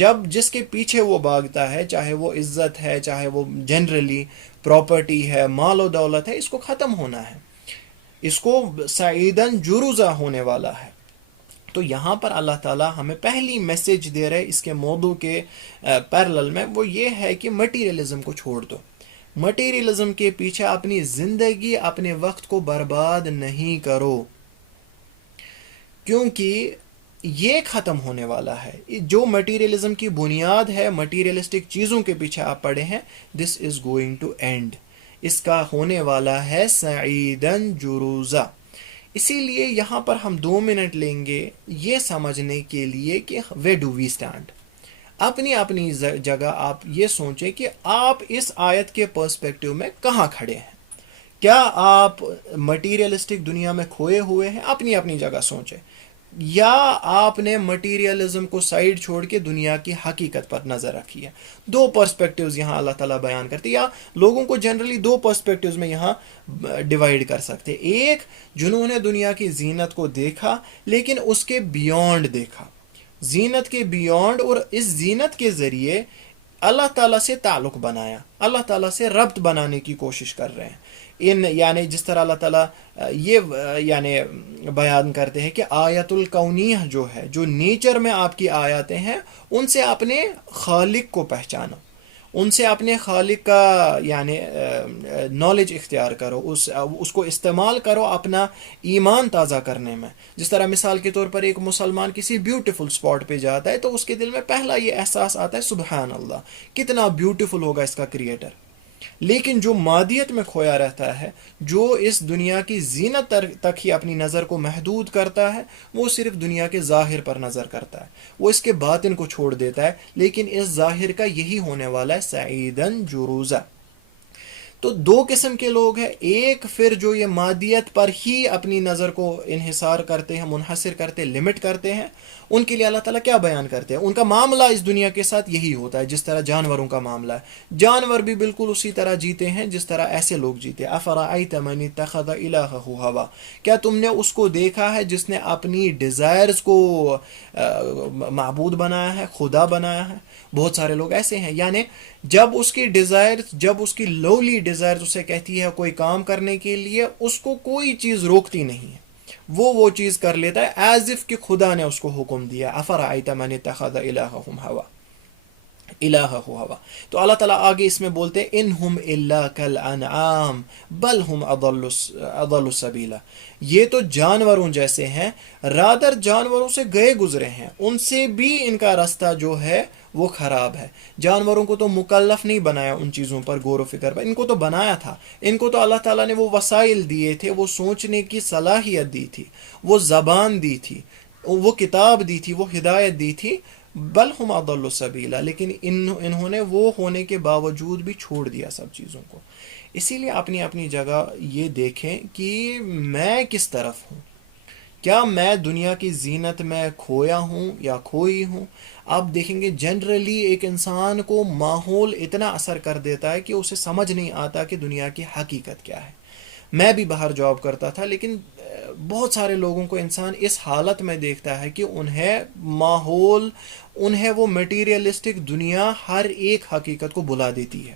جب جس کے پیچھے وہ بھاگتا ہے، چاہے وہ عزت ہے، چاہے وہ جنرلی پراپرٹی ہے، مال و دولت ہے، اس کو ختم ہونا ہے، اس کو سعیدن جروزہ ہونے والا ہے۔ تو یہاں پر اللہ تعالیٰ ہمیں پہلی میسج دے رہے اس کے موضوع کے پیرلل میں، وہ یہ ہے کہ مٹیریلزم کو چھوڑ دو، مٹیریلزم کے پیچھے اپنی زندگی، اپنے وقت کو برباد نہیں کرو، کیونکہ یہ ختم ہونے والا ہے۔ جو مٹیریلزم کی بنیاد ہے، مٹیریلسٹک چیزوں کے پیچھے آپ پڑے ہیں، دس از گوئنگ ٹو اینڈ، اس کا ہونے والا ہے سعیدن جروزہ۔ اسی لیے یہاں پر ہم 2 منٹ لیں گے یہ سمجھنے کے لیے کہ وے ڈو وی اسٹینڈ۔ اپنی اپنی جگہ آپ یہ سوچیں کہ آپ اس آیت کے پرسپیکٹیو میں کہاں کھڑے ہیں۔ کیا آپ مٹیریلسٹک دنیا میں کھوئے ہوئے ہیں؟ اپنی اپنی جگہ سوچیں، یا آپ نے مٹیریلزم کو سائیڈ چھوڑ کے دنیا کی حقیقت پر نظر رکھی ہے۔ دو پرسپیکٹیوز یہاں اللہ تعالیٰ بیان کرتے، یا لوگوں کو جنرلی دو پرسپیکٹیوز میں یہاں ڈیوائیڈ کر سکتے۔ ایک، جنہوں نے دنیا کی زینت کو دیکھا لیکن اس کے بیونڈ دیکھا، زینت کے بیونڈ، اور اس زینت کے ذریعے اللہ تعالیٰ سے تعلق بنایا، اللہ تعالیٰ سے ربط بنانے کی کوشش کر رہے ہیں۔ یعنی جس طرح اللہ تعالیٰ یہ یعنی بیان کرتے ہیں کہ آیت الکونیہ جو ہے، جو نیچر میں آپ کی آیاتیں ہیں، ان سے اپنے خالق کو پہچانو، ان سے اپنے خالق کا یعنی نالج اختیار کرو، اس کو استعمال کرو اپنا ایمان تازہ کرنے میں۔ جس طرح مثال کے طور پر ایک مسلمان کسی بیوٹیفل اسپاٹ پہ جاتا ہے تو اس کے دل میں پہلا یہ احساس آتا ہے سبحان اللہ، کتنا بیوٹیفل ہوگا اس کا کریٹر۔ لیکن جو مادیت میں کھویا رہتا ہے، جو اس دنیا کی زینت تک ہی اپنی نظر کو محدود کرتا ہے، وہ صرف دنیا کے ظاہر پر نظر کرتا ہے، وہ اس کے باطن کو چھوڑ دیتا ہے، لیکن اس ظاہر کا یہی ہونے والا ہے سعیدن جروزہ۔ تو دو قسم کے لوگ ہیں، ایک پھر جو یہ مادیت پر ہی اپنی نظر کو انحصار کرتے ہیں، منحصر کرتے، لمٹ کرتے ہیں، ان کے لیے اللہ تعالیٰ کیا بیان کرتے ہیں؟ ان کا معاملہ اس دنیا کے ساتھ یہی ہوتا ہے جس طرح جانوروں کا معاملہ ہے۔ جانور بھی بالکل اسی طرح جیتے ہیں جس طرح ایسے لوگ جیتے ہیں۔ افرأیت من اتخذ الہہ ہوا، کیا تم نے اس کو دیکھا ہے جس نے اپنی ڈیزائرز کو معبود بنایا ہے، خدا بنایا ہے؟ بہت سارے لوگ ایسے ہیں، یعنی جب اس کی ڈیزائر، جب اس کی لولی ڈیزائر اسے کہتی ہے کوئی کام کرنے کے لیے، اس کو کوئی چیز روکتی نہیں ہے، وہ چیز کر لیتا ہے ایز اف کہ خدا نے اس کو حکم دیا۔ افرأیت من اتخذ الہہ ہوا۔ تو اللہ تعالیٰ آگے اس میں بولتے ہیں انہم الا کالانعام بل ہم اضل سبیلا، یہ تو جانوروں جیسے ہیں، رادر جانوروں سے گئے گزرے ہیں، ان سے بھی ان کا راستہ جو ہے وہ خراب ہے۔ جانوروں کو تو مکلف نہیں بنایا ان چیزوں پر غور و فکر پر، ان کو تو بنایا تھا، ان کو تو اللہ تعالیٰ نے وہ وسائل دیے تھے، وہ سوچنے کی صلاحیت دی تھی، وہ زبان دی تھی، وہ کتاب دی تھی، وہ ہدایت دی تھی، بل ہم اضل سبیلا، لیکن انہوں نے وہ ہونے کے باوجود بھی چھوڑ دیا سب چیزوں کو۔ اسی لیے اپنی اپنی جگہ یہ دیکھیں کہ میں کس طرف ہوں، کیا میں دنیا کی زینت میں کھویا ہوں یا کھوئی ہوں؟ آپ دیکھیں گے جنرلی ایک انسان کو ماحول اتنا اثر کر دیتا ہے کہ اسے سمجھ نہیں آتا کہ دنیا کی حقیقت کیا ہے۔ میں بھی باہر جاب کرتا تھا، لیکن بہت سارے لوگوں کو انسان اس حالت میں دیکھتا ہے کہ انہیں ماحول، انہیں وہ میٹیریلسٹک دنیا ہر ایک حقیقت کو بلا دیتی ہے۔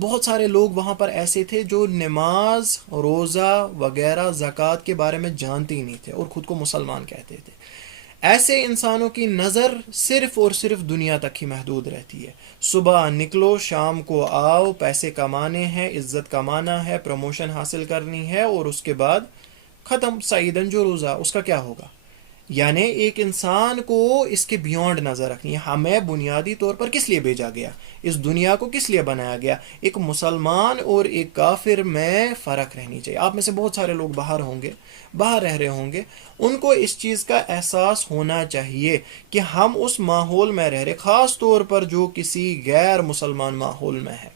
بہت سارے لوگ وہاں پر ایسے تھے جو نماز، روزہ وغیرہ، زکوٰۃ کے بارے میں جانتے ہی نہیں تھے اور خود کو مسلمان کہتے تھے۔ ایسے انسانوں کی نظر صرف اور صرف دنیا تک ہی محدود رہتی ہے۔ صبح نکلو، شام کو آؤ، پیسے کمانے ہیں، عزت کمانا ہے، پروموشن حاصل کرنی ہے، اور اس کے بعد ختم، سعیدن جو روزہ، اس کا کیا ہوگا؟ یعنی ایک انسان کو اس کے بیونڈ نظر رکھنی ہے، ہمیں بنیادی طور پر کس لیے بھیجا گیا، اس دنیا کو کس لیے بنایا گیا۔ ایک مسلمان اور ایک کافر میں فرق رہنی چاہیے۔ آپ میں سے بہت سارے لوگ باہر ہوں گے، باہر رہ رہے ہوں گے، ان کو اس چیز کا احساس ہونا چاہیے کہ ہم اس ماحول میں رہ رہے، خاص طور پر جو کسی غیر مسلمان ماحول میں ہے،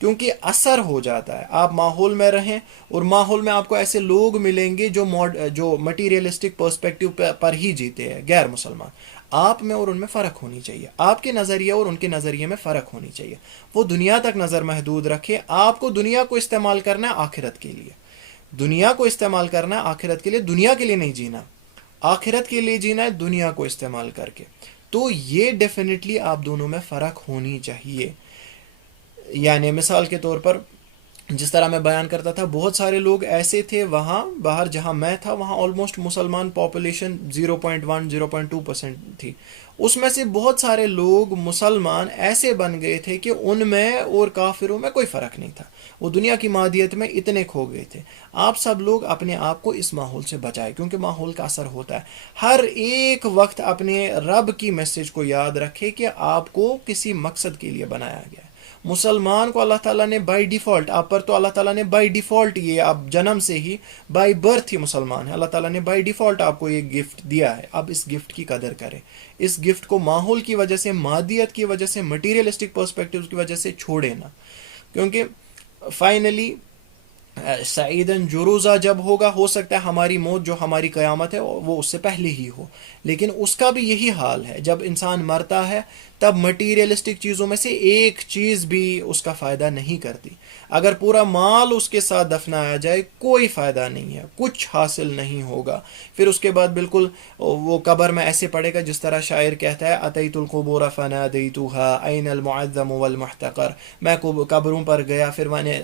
کیونکہ اثر ہو جاتا ہے۔ آپ ماحول میں رہیں اور ماحول میں آپ کو ایسے لوگ ملیں گے جو مٹیریلسٹک پرسپیکٹیو پر ہی جیتے ہیں، غیر مسلمان۔ آپ میں اور ان میں فرق ہونی چاہیے، آپ کے نظریے اور ان کے نظریے میں فرق ہونی چاہیے۔ وہ دنیا تک نظر محدود رکھے، آپ کو دنیا کو استعمال کرنا ہے آخرت کے لیے، دنیا کو استعمال کرنا ہے آخرت کے لیے، دنیا کے لیے نہیں جینا، آخرت کے لیے جینا ہے دنیا کو استعمال کر کے۔ تو یہ ڈیفینیٹلی آپ دونوں میں فرق ہونی چاہیے۔ یعنی مثال کے طور پر جس طرح میں بیان کرتا تھا، بہت سارے لوگ ایسے تھے وہاں باہر جہاں میں تھا، وہاں آلموسٹ مسلمان پاپولیشن 0.1 0.2% تھی۔ اس میں سے بہت سارے لوگ مسلمان ایسے بن گئے تھے کہ ان میں اور کافروں میں کوئی فرق نہیں تھا، وہ دنیا کی مادیت میں اتنے کھو گئے تھے۔ آپ سب لوگ اپنے آپ کو اس ماحول سے بچائیں، کیونکہ ماحول کا اثر ہوتا ہے۔ ہر ایک وقت اپنے رب کی میسج کو یاد رکھے کہ آپ کو کسی مقصد کے لیے بنایا گیا ہے۔ مسلمان کو اللہ تعالیٰ نے بائی ڈیفالٹ، آپ پر تو اللہ تعالیٰ نے بائی ڈیفالٹ، یہ آپ جنم سے ہی بائی برتھ ہی مسلمان ہیں، اللہ تعالیٰ نے بائی ڈیفالٹ آپ کو یہ گفٹ دیا ہے۔ اب اس گفٹ کی قدر کریں، اس گفٹ کو ماحول کی وجہ سے، مادیت کی وجہ سے، مٹیریلسٹک پرسپیکٹیو کی وجہ سے چھوڑے نا، کیونکہ فائنلی سعیدن جروزہ جب ہوگا، ہو سکتا ہے ہماری موت جو ہماری قیامت ہے وہ اس سے پہلے ہی ہو، لیکن اس کا بھی یہی حال ہے۔ جب انسان مرتا ہے تب مٹیریلسٹک چیزوں میں سے ایک چیز بھی اس کا فائدہ نہیں کرتی۔ اگر پورا مال اس کے ساتھ دفنایا جائے کوئی فائدہ نہیں ہے، کچھ حاصل نہیں ہوگا۔ پھر اس کے بعد بالکل وہ قبر میں ایسے پڑے گا جس طرح شاعر کہتا ہے، اتیت القبور فنادیتها این المعظم والمحتقر، میں قبروں پر گیا، پھر میں نے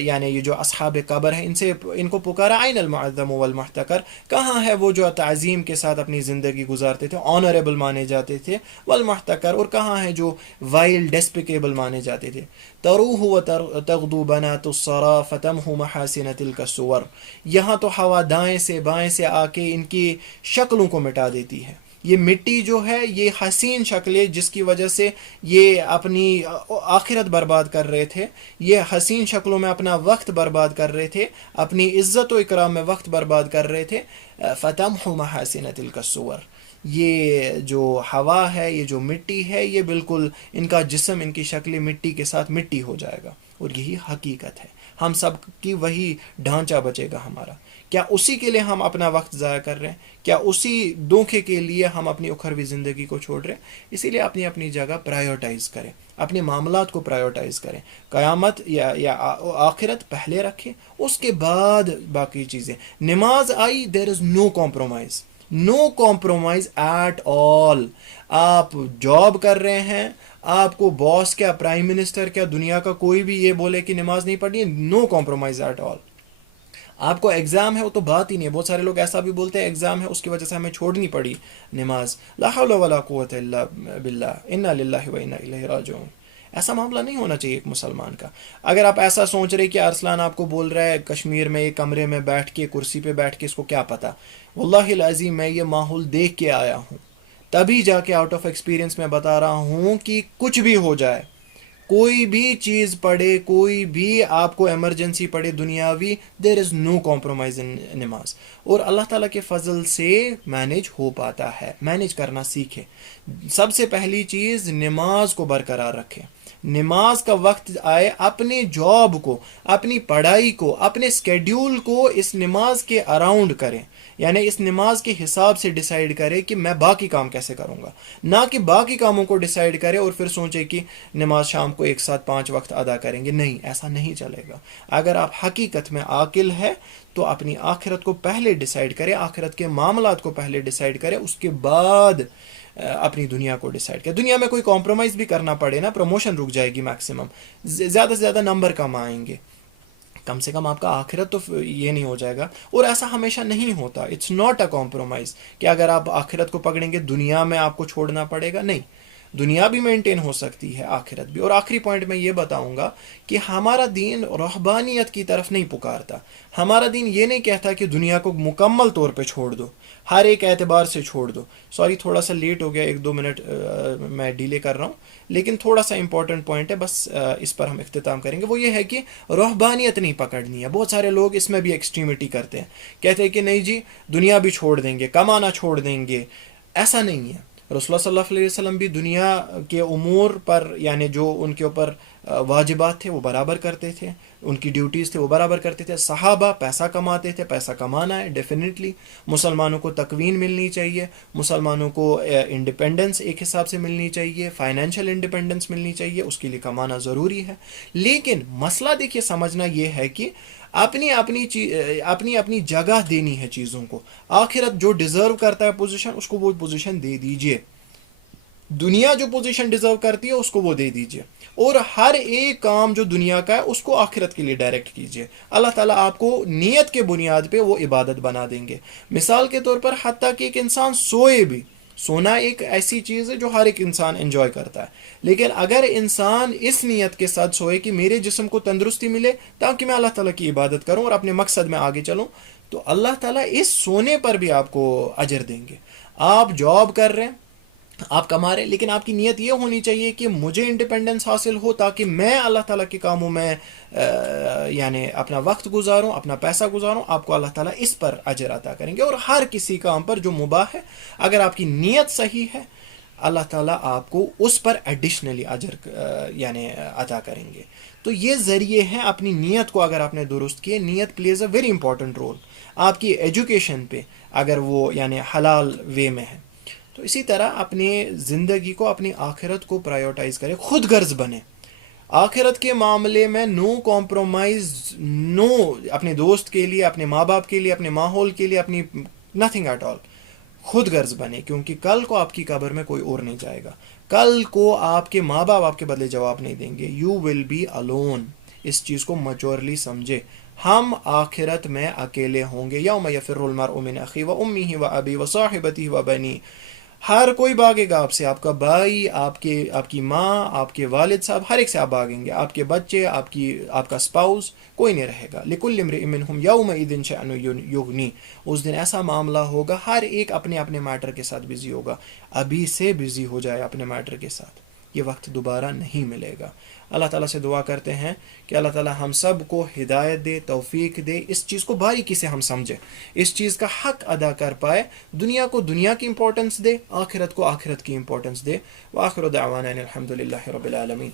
یعنی یہ جو اصحاب قبر ہیں ان کو پکارا، این المعظم والمحتقر، کہاں ہے وہ جو تعظیم کے ساتھ اپنی زندگی گزارتے تھے، آنریبل مانے جاتے تھے، والمحتقر، اور کہاں ہے جو وائل ڈیسپیکیبل مانے جاتے تھے۔ تروح و تغدو بنات الصرا فتمح محاسن تلک الصور، یہاں تو ہوا دائیں سے بائیں سے آ کے ان کی شکلوں کو مٹا دیتی ہے۔ یہ مٹی جو ہے، یہ حسین شکلیں جس کی وجہ سے یہ اپنی آخرت برباد کر رہے تھے، یہ حسین شکلوں میں اپنا وقت برباد کر رہے تھے، اپنی عزت و اکرام میں وقت برباد کر رہے تھے، فتمح محاسن تلک الصور، یہ جو ہوا ہے، یہ جو مٹی ہے، یہ بالکل ان کا جسم، ان کی شکل مٹی کے ساتھ مٹی ہو جائے گا، اور یہی حقیقت ہے۔ ہم سب کی وہی ڈھانچہ بچے گا ہمارا۔ کیا اسی کے لیے ہم اپنا وقت ضائع کر رہے ہیں؟ کیا اسی دھوکے کے لیے ہم اپنی اخروی زندگی کو چھوڑ رہے ہیں؟ اسی لیے اپنی اپنی جگہ پرائیورٹائز کریں، اپنے معاملات کو پرائیورٹائز کریں، قیامت یا آخرت پہلے رکھیں، اس کے بعد باقی چیزیں۔ نماز آئی، there is no compromise, no compromise at all. آپ جاب کر رہے ہیں، آپ کو باس کیا، پرائم منسٹر کیا، دنیا کا کوئی بھی یہ بولے کہ نماز نہیں پڑھنی ہے، نو کمپرومائز ایٹ آل۔ آپ کو ایگزام ہے، وہ تو بات ہی نہیں ہے۔ بہت سارے لوگ ایسا بھی بولتے ہیں ایگزام ہے اس کی وجہ سے ہمیں چھوڑنی پڑی نماز، لا حول ولا قوت الا باللہ، انا للہ و انا الیہ راجعون۔ ایسا معاملہ نہیں ہونا چاہیے ایک مسلمان کا۔ اگر آپ ایسا سوچ رہے کہ ارسلان آپ کو بول رہا ہے کشمیر میں ایک کمرے میں بیٹھ کے، کرسی پہ بیٹھ کے، اس کو کیا پتا، واللہ العظیم میں یہ ماحول دیکھ کے آیا ہوں، تبھی جا کے آؤٹ آف ایکسپیرینس میں بتا رہا ہوں کہ کچھ بھی ہو جائے، کوئی بھی چیز پڑے، کوئی بھی آپ کو ایمرجنسی پڑے دنیاوی، دیر از نو کمپرومائز ان نماز، اور اللہ تعالیٰ کے فضل سے مینیج ہو پاتا ہے۔ مینیج کرنا سیکھیں۔ سب سے پہلی چیز، نماز کو برقرار رکھیں۔ نماز کا وقت آئے، اپنے جاب کو، اپنی پڑھائی کو، اپنے سکیڈیول کو اس نماز کے اراؤنڈ کریں۔ یعنی اس نماز کے حساب سے ڈیسائیڈ کرے کہ میں باقی کام کیسے کروں گا، نہ کہ باقی کاموں کو ڈیسائیڈ کرے اور پھر سوچے کہ نماز شام کو ایک ساتھ 5 وقت ادا کریں گے. نہیں، ایسا نہیں چلے گا. اگر آپ حقیقت میں عاقل ہے تو اپنی آخرت کو پہلے ڈیسائیڈ کرے، آخرت کے معاملات کو پہلے ڈیسائیڈ کرے، اس کے بعد اپنی دنیا کو ڈیسائیڈ کرے. دنیا میں کوئی کمپرومائز بھی کرنا پڑے نا، پروموشن رک جائے گی میکسیمم، زیادہ سے زیادہ نمبر کم آئیں گے، کم سے کم آپ کا آخرت تو یہ نہیں ہو جائے گا. اور ایسا ہمیشہ نہیں ہوتا. اٹس ناٹ اے کمپرومائز کہ اگر آپ آخرت کو پکڑیں گے دنیا میں آپ کو چھوڑنا پڑے گا. نہیں، دنیا بھی مینٹین ہو سکتی ہے، آخرت بھی. اور آخری پوائنٹ میں یہ بتاؤں گا کہ ہمارا دین رہبانیت کی طرف نہیں پکارتا. ہمارا دین یہ نہیں کہتا کہ دنیا کو مکمل طور پہ چھوڑ دو، ہر ایک اعتبار سے چھوڑ دو. سوری تھوڑا سا لیٹ ہو گیا، 1-2 منٹ میں ڈیلے کر رہا ہوں، لیکن تھوڑا سا امپورٹنٹ پوائنٹ ہے، بس اس پر ہم اختتام کریں گے. وہ یہ ہے کہ رہبانیت نہیں پکڑنی ہے. بہت سارے لوگ اس میں بھی ایکسٹریمٹی کرتے ہیں، کہتے ہیں کہ نہیں جی دنیا بھی چھوڑ دیں گے، کمانا چھوڑ دیں گے. ایسا نہیں ہے. رسول اللہ صلی اللہ علیہ وسلم بھی دنیا کے امور پر، یعنی جو ان کے اوپر واجبات تھے وہ برابر کرتے تھے، ان کی ڈیوٹیز تھے وہ برابر کرتے تھے. صحابہ پیسہ کماتے تھے، پیسہ کمانا ہے ڈیفینیٹلی. مسلمانوں کو تکوین ملنی چاہیے، مسلمانوں کو انڈیپینڈنس ایک حساب سے ملنی چاہیے، فائنینشیل انڈیپینڈنس ملنی چاہیے، اس کے لیے کمانا ضروری ہے. لیکن مسئلہ دیکھیے سمجھنا یہ ہے کہ اپنی اپنی جگہ دینی ہے چیزوں کو. آخرت جو ڈیزرو کرتا ہے پوزیشن، اس کو وہ پوزیشن دے دیجئے. دنیا جو پوزیشن ڈیزرو کرتی ہے اس کو وہ دے دیجئے. اور ہر ایک کام جو دنیا کا ہے اس کو آخرت کے لیے ڈائریکٹ کیجئے. اللہ تعالیٰ آپ کو نیت کے بنیاد پہ وہ عبادت بنا دیں گے. مثال کے طور پر حتیٰ کہ ایک انسان سوئے بھی، سونا ایک ایسی چیز ہے جو ہر ایک انسان انجوائے کرتا ہے، لیکن اگر انسان اس نیت کے ساتھ سوئے کہ میرے جسم کو تندرستی ملے تاکہ میں اللہ تعالیٰ کی عبادت کروں اور اپنے مقصد میں آگے چلوں، تو اللہ تعالیٰ اس سونے پر بھی آپ کو اجر دیں گے. آپ جاب کر رہے ہیں، آپ کما رہے ہیں، لیکن آپ کی نیت یہ ہونی چاہیے کہ مجھے انڈیپینڈنس حاصل ہو تاکہ میں اللہ تعالیٰ کے کاموں میں یعنی اپنا وقت گزاروں، اپنا پیسہ گزاروں. آپ کو اللہ تعالیٰ اس پر اجر عطا کریں گے. اور ہر کسی کام پر جو مباح ہے، اگر آپ کی نیت صحیح ہے، اللہ تعالیٰ آپ کو اس پر ایڈیشنلی اجر یعنی عطا کریں گے. تو یہ ذریعے ہیں اپنی نیت کو اگر آپ نے درست کیے. نیت plays a very important role آپ کی ایجوکیشن پہ، اگر وہ یعنی حلال وے میں ہے. تو اسی طرح اپنی زندگی کو، اپنی آخرت کو پرائیورٹائز کرے، خود غرض بنے. آخرت کے معاملے میں نو کمپرومائز، نو اپنے دوست کے لیے، اپنے ماں باپ کے لیے، اپنے ماحول کے لیے، اپنی نتھنگ ایٹ آل. خود غرض بنے، کیونکہ کل کو آپ کی قبر میں کوئی اور نہیں جائے گا. کل کو آپ کے ماں باپ آپ کے بدلے جواب نہیں دیں گے. You will be alone. اس چیز کو میچورلی سمجھے. ہم آخرت میں اکیلے ہوں گے. یوم یفر المرء من اخیہ و امہ و ابی و صاحبتہ و بنی. ہر کوئی بھاگے گا آپ سے، آپ کا بھائی، آپ کی ماں، آپ کے والد صاحب، ہر ایک سے آپ بھاگیں گے. آپ کے بچے، آپ کا اسپاؤس، کوئی نہیں رہے گا. لکل امرئ منہم یومئذ شأن یغنی. اس دن ایسا معاملہ ہوگا، ہر ایک اپنے اپنے میٹر کے ساتھ بزی ہوگا. ابھی سے بزی ہو جائے اپنے میٹر کے ساتھ، یہ وقت دوبارہ نہیں ملے گا. اللہ تعالیٰ سے دعا کرتے ہیں کہ اللہ تعالیٰ ہم سب کو ہدایت دے، توفیق دے، اس چیز کو باریکی سے ہم سمجھیں، اس چیز کا حق ادا کر پائے. دنیا کو دنیا کی امپورٹنس دے، آخرت کو آخرت کی امپورٹنس دے. وآخر دعوانا الحمد للہ رب العالمین.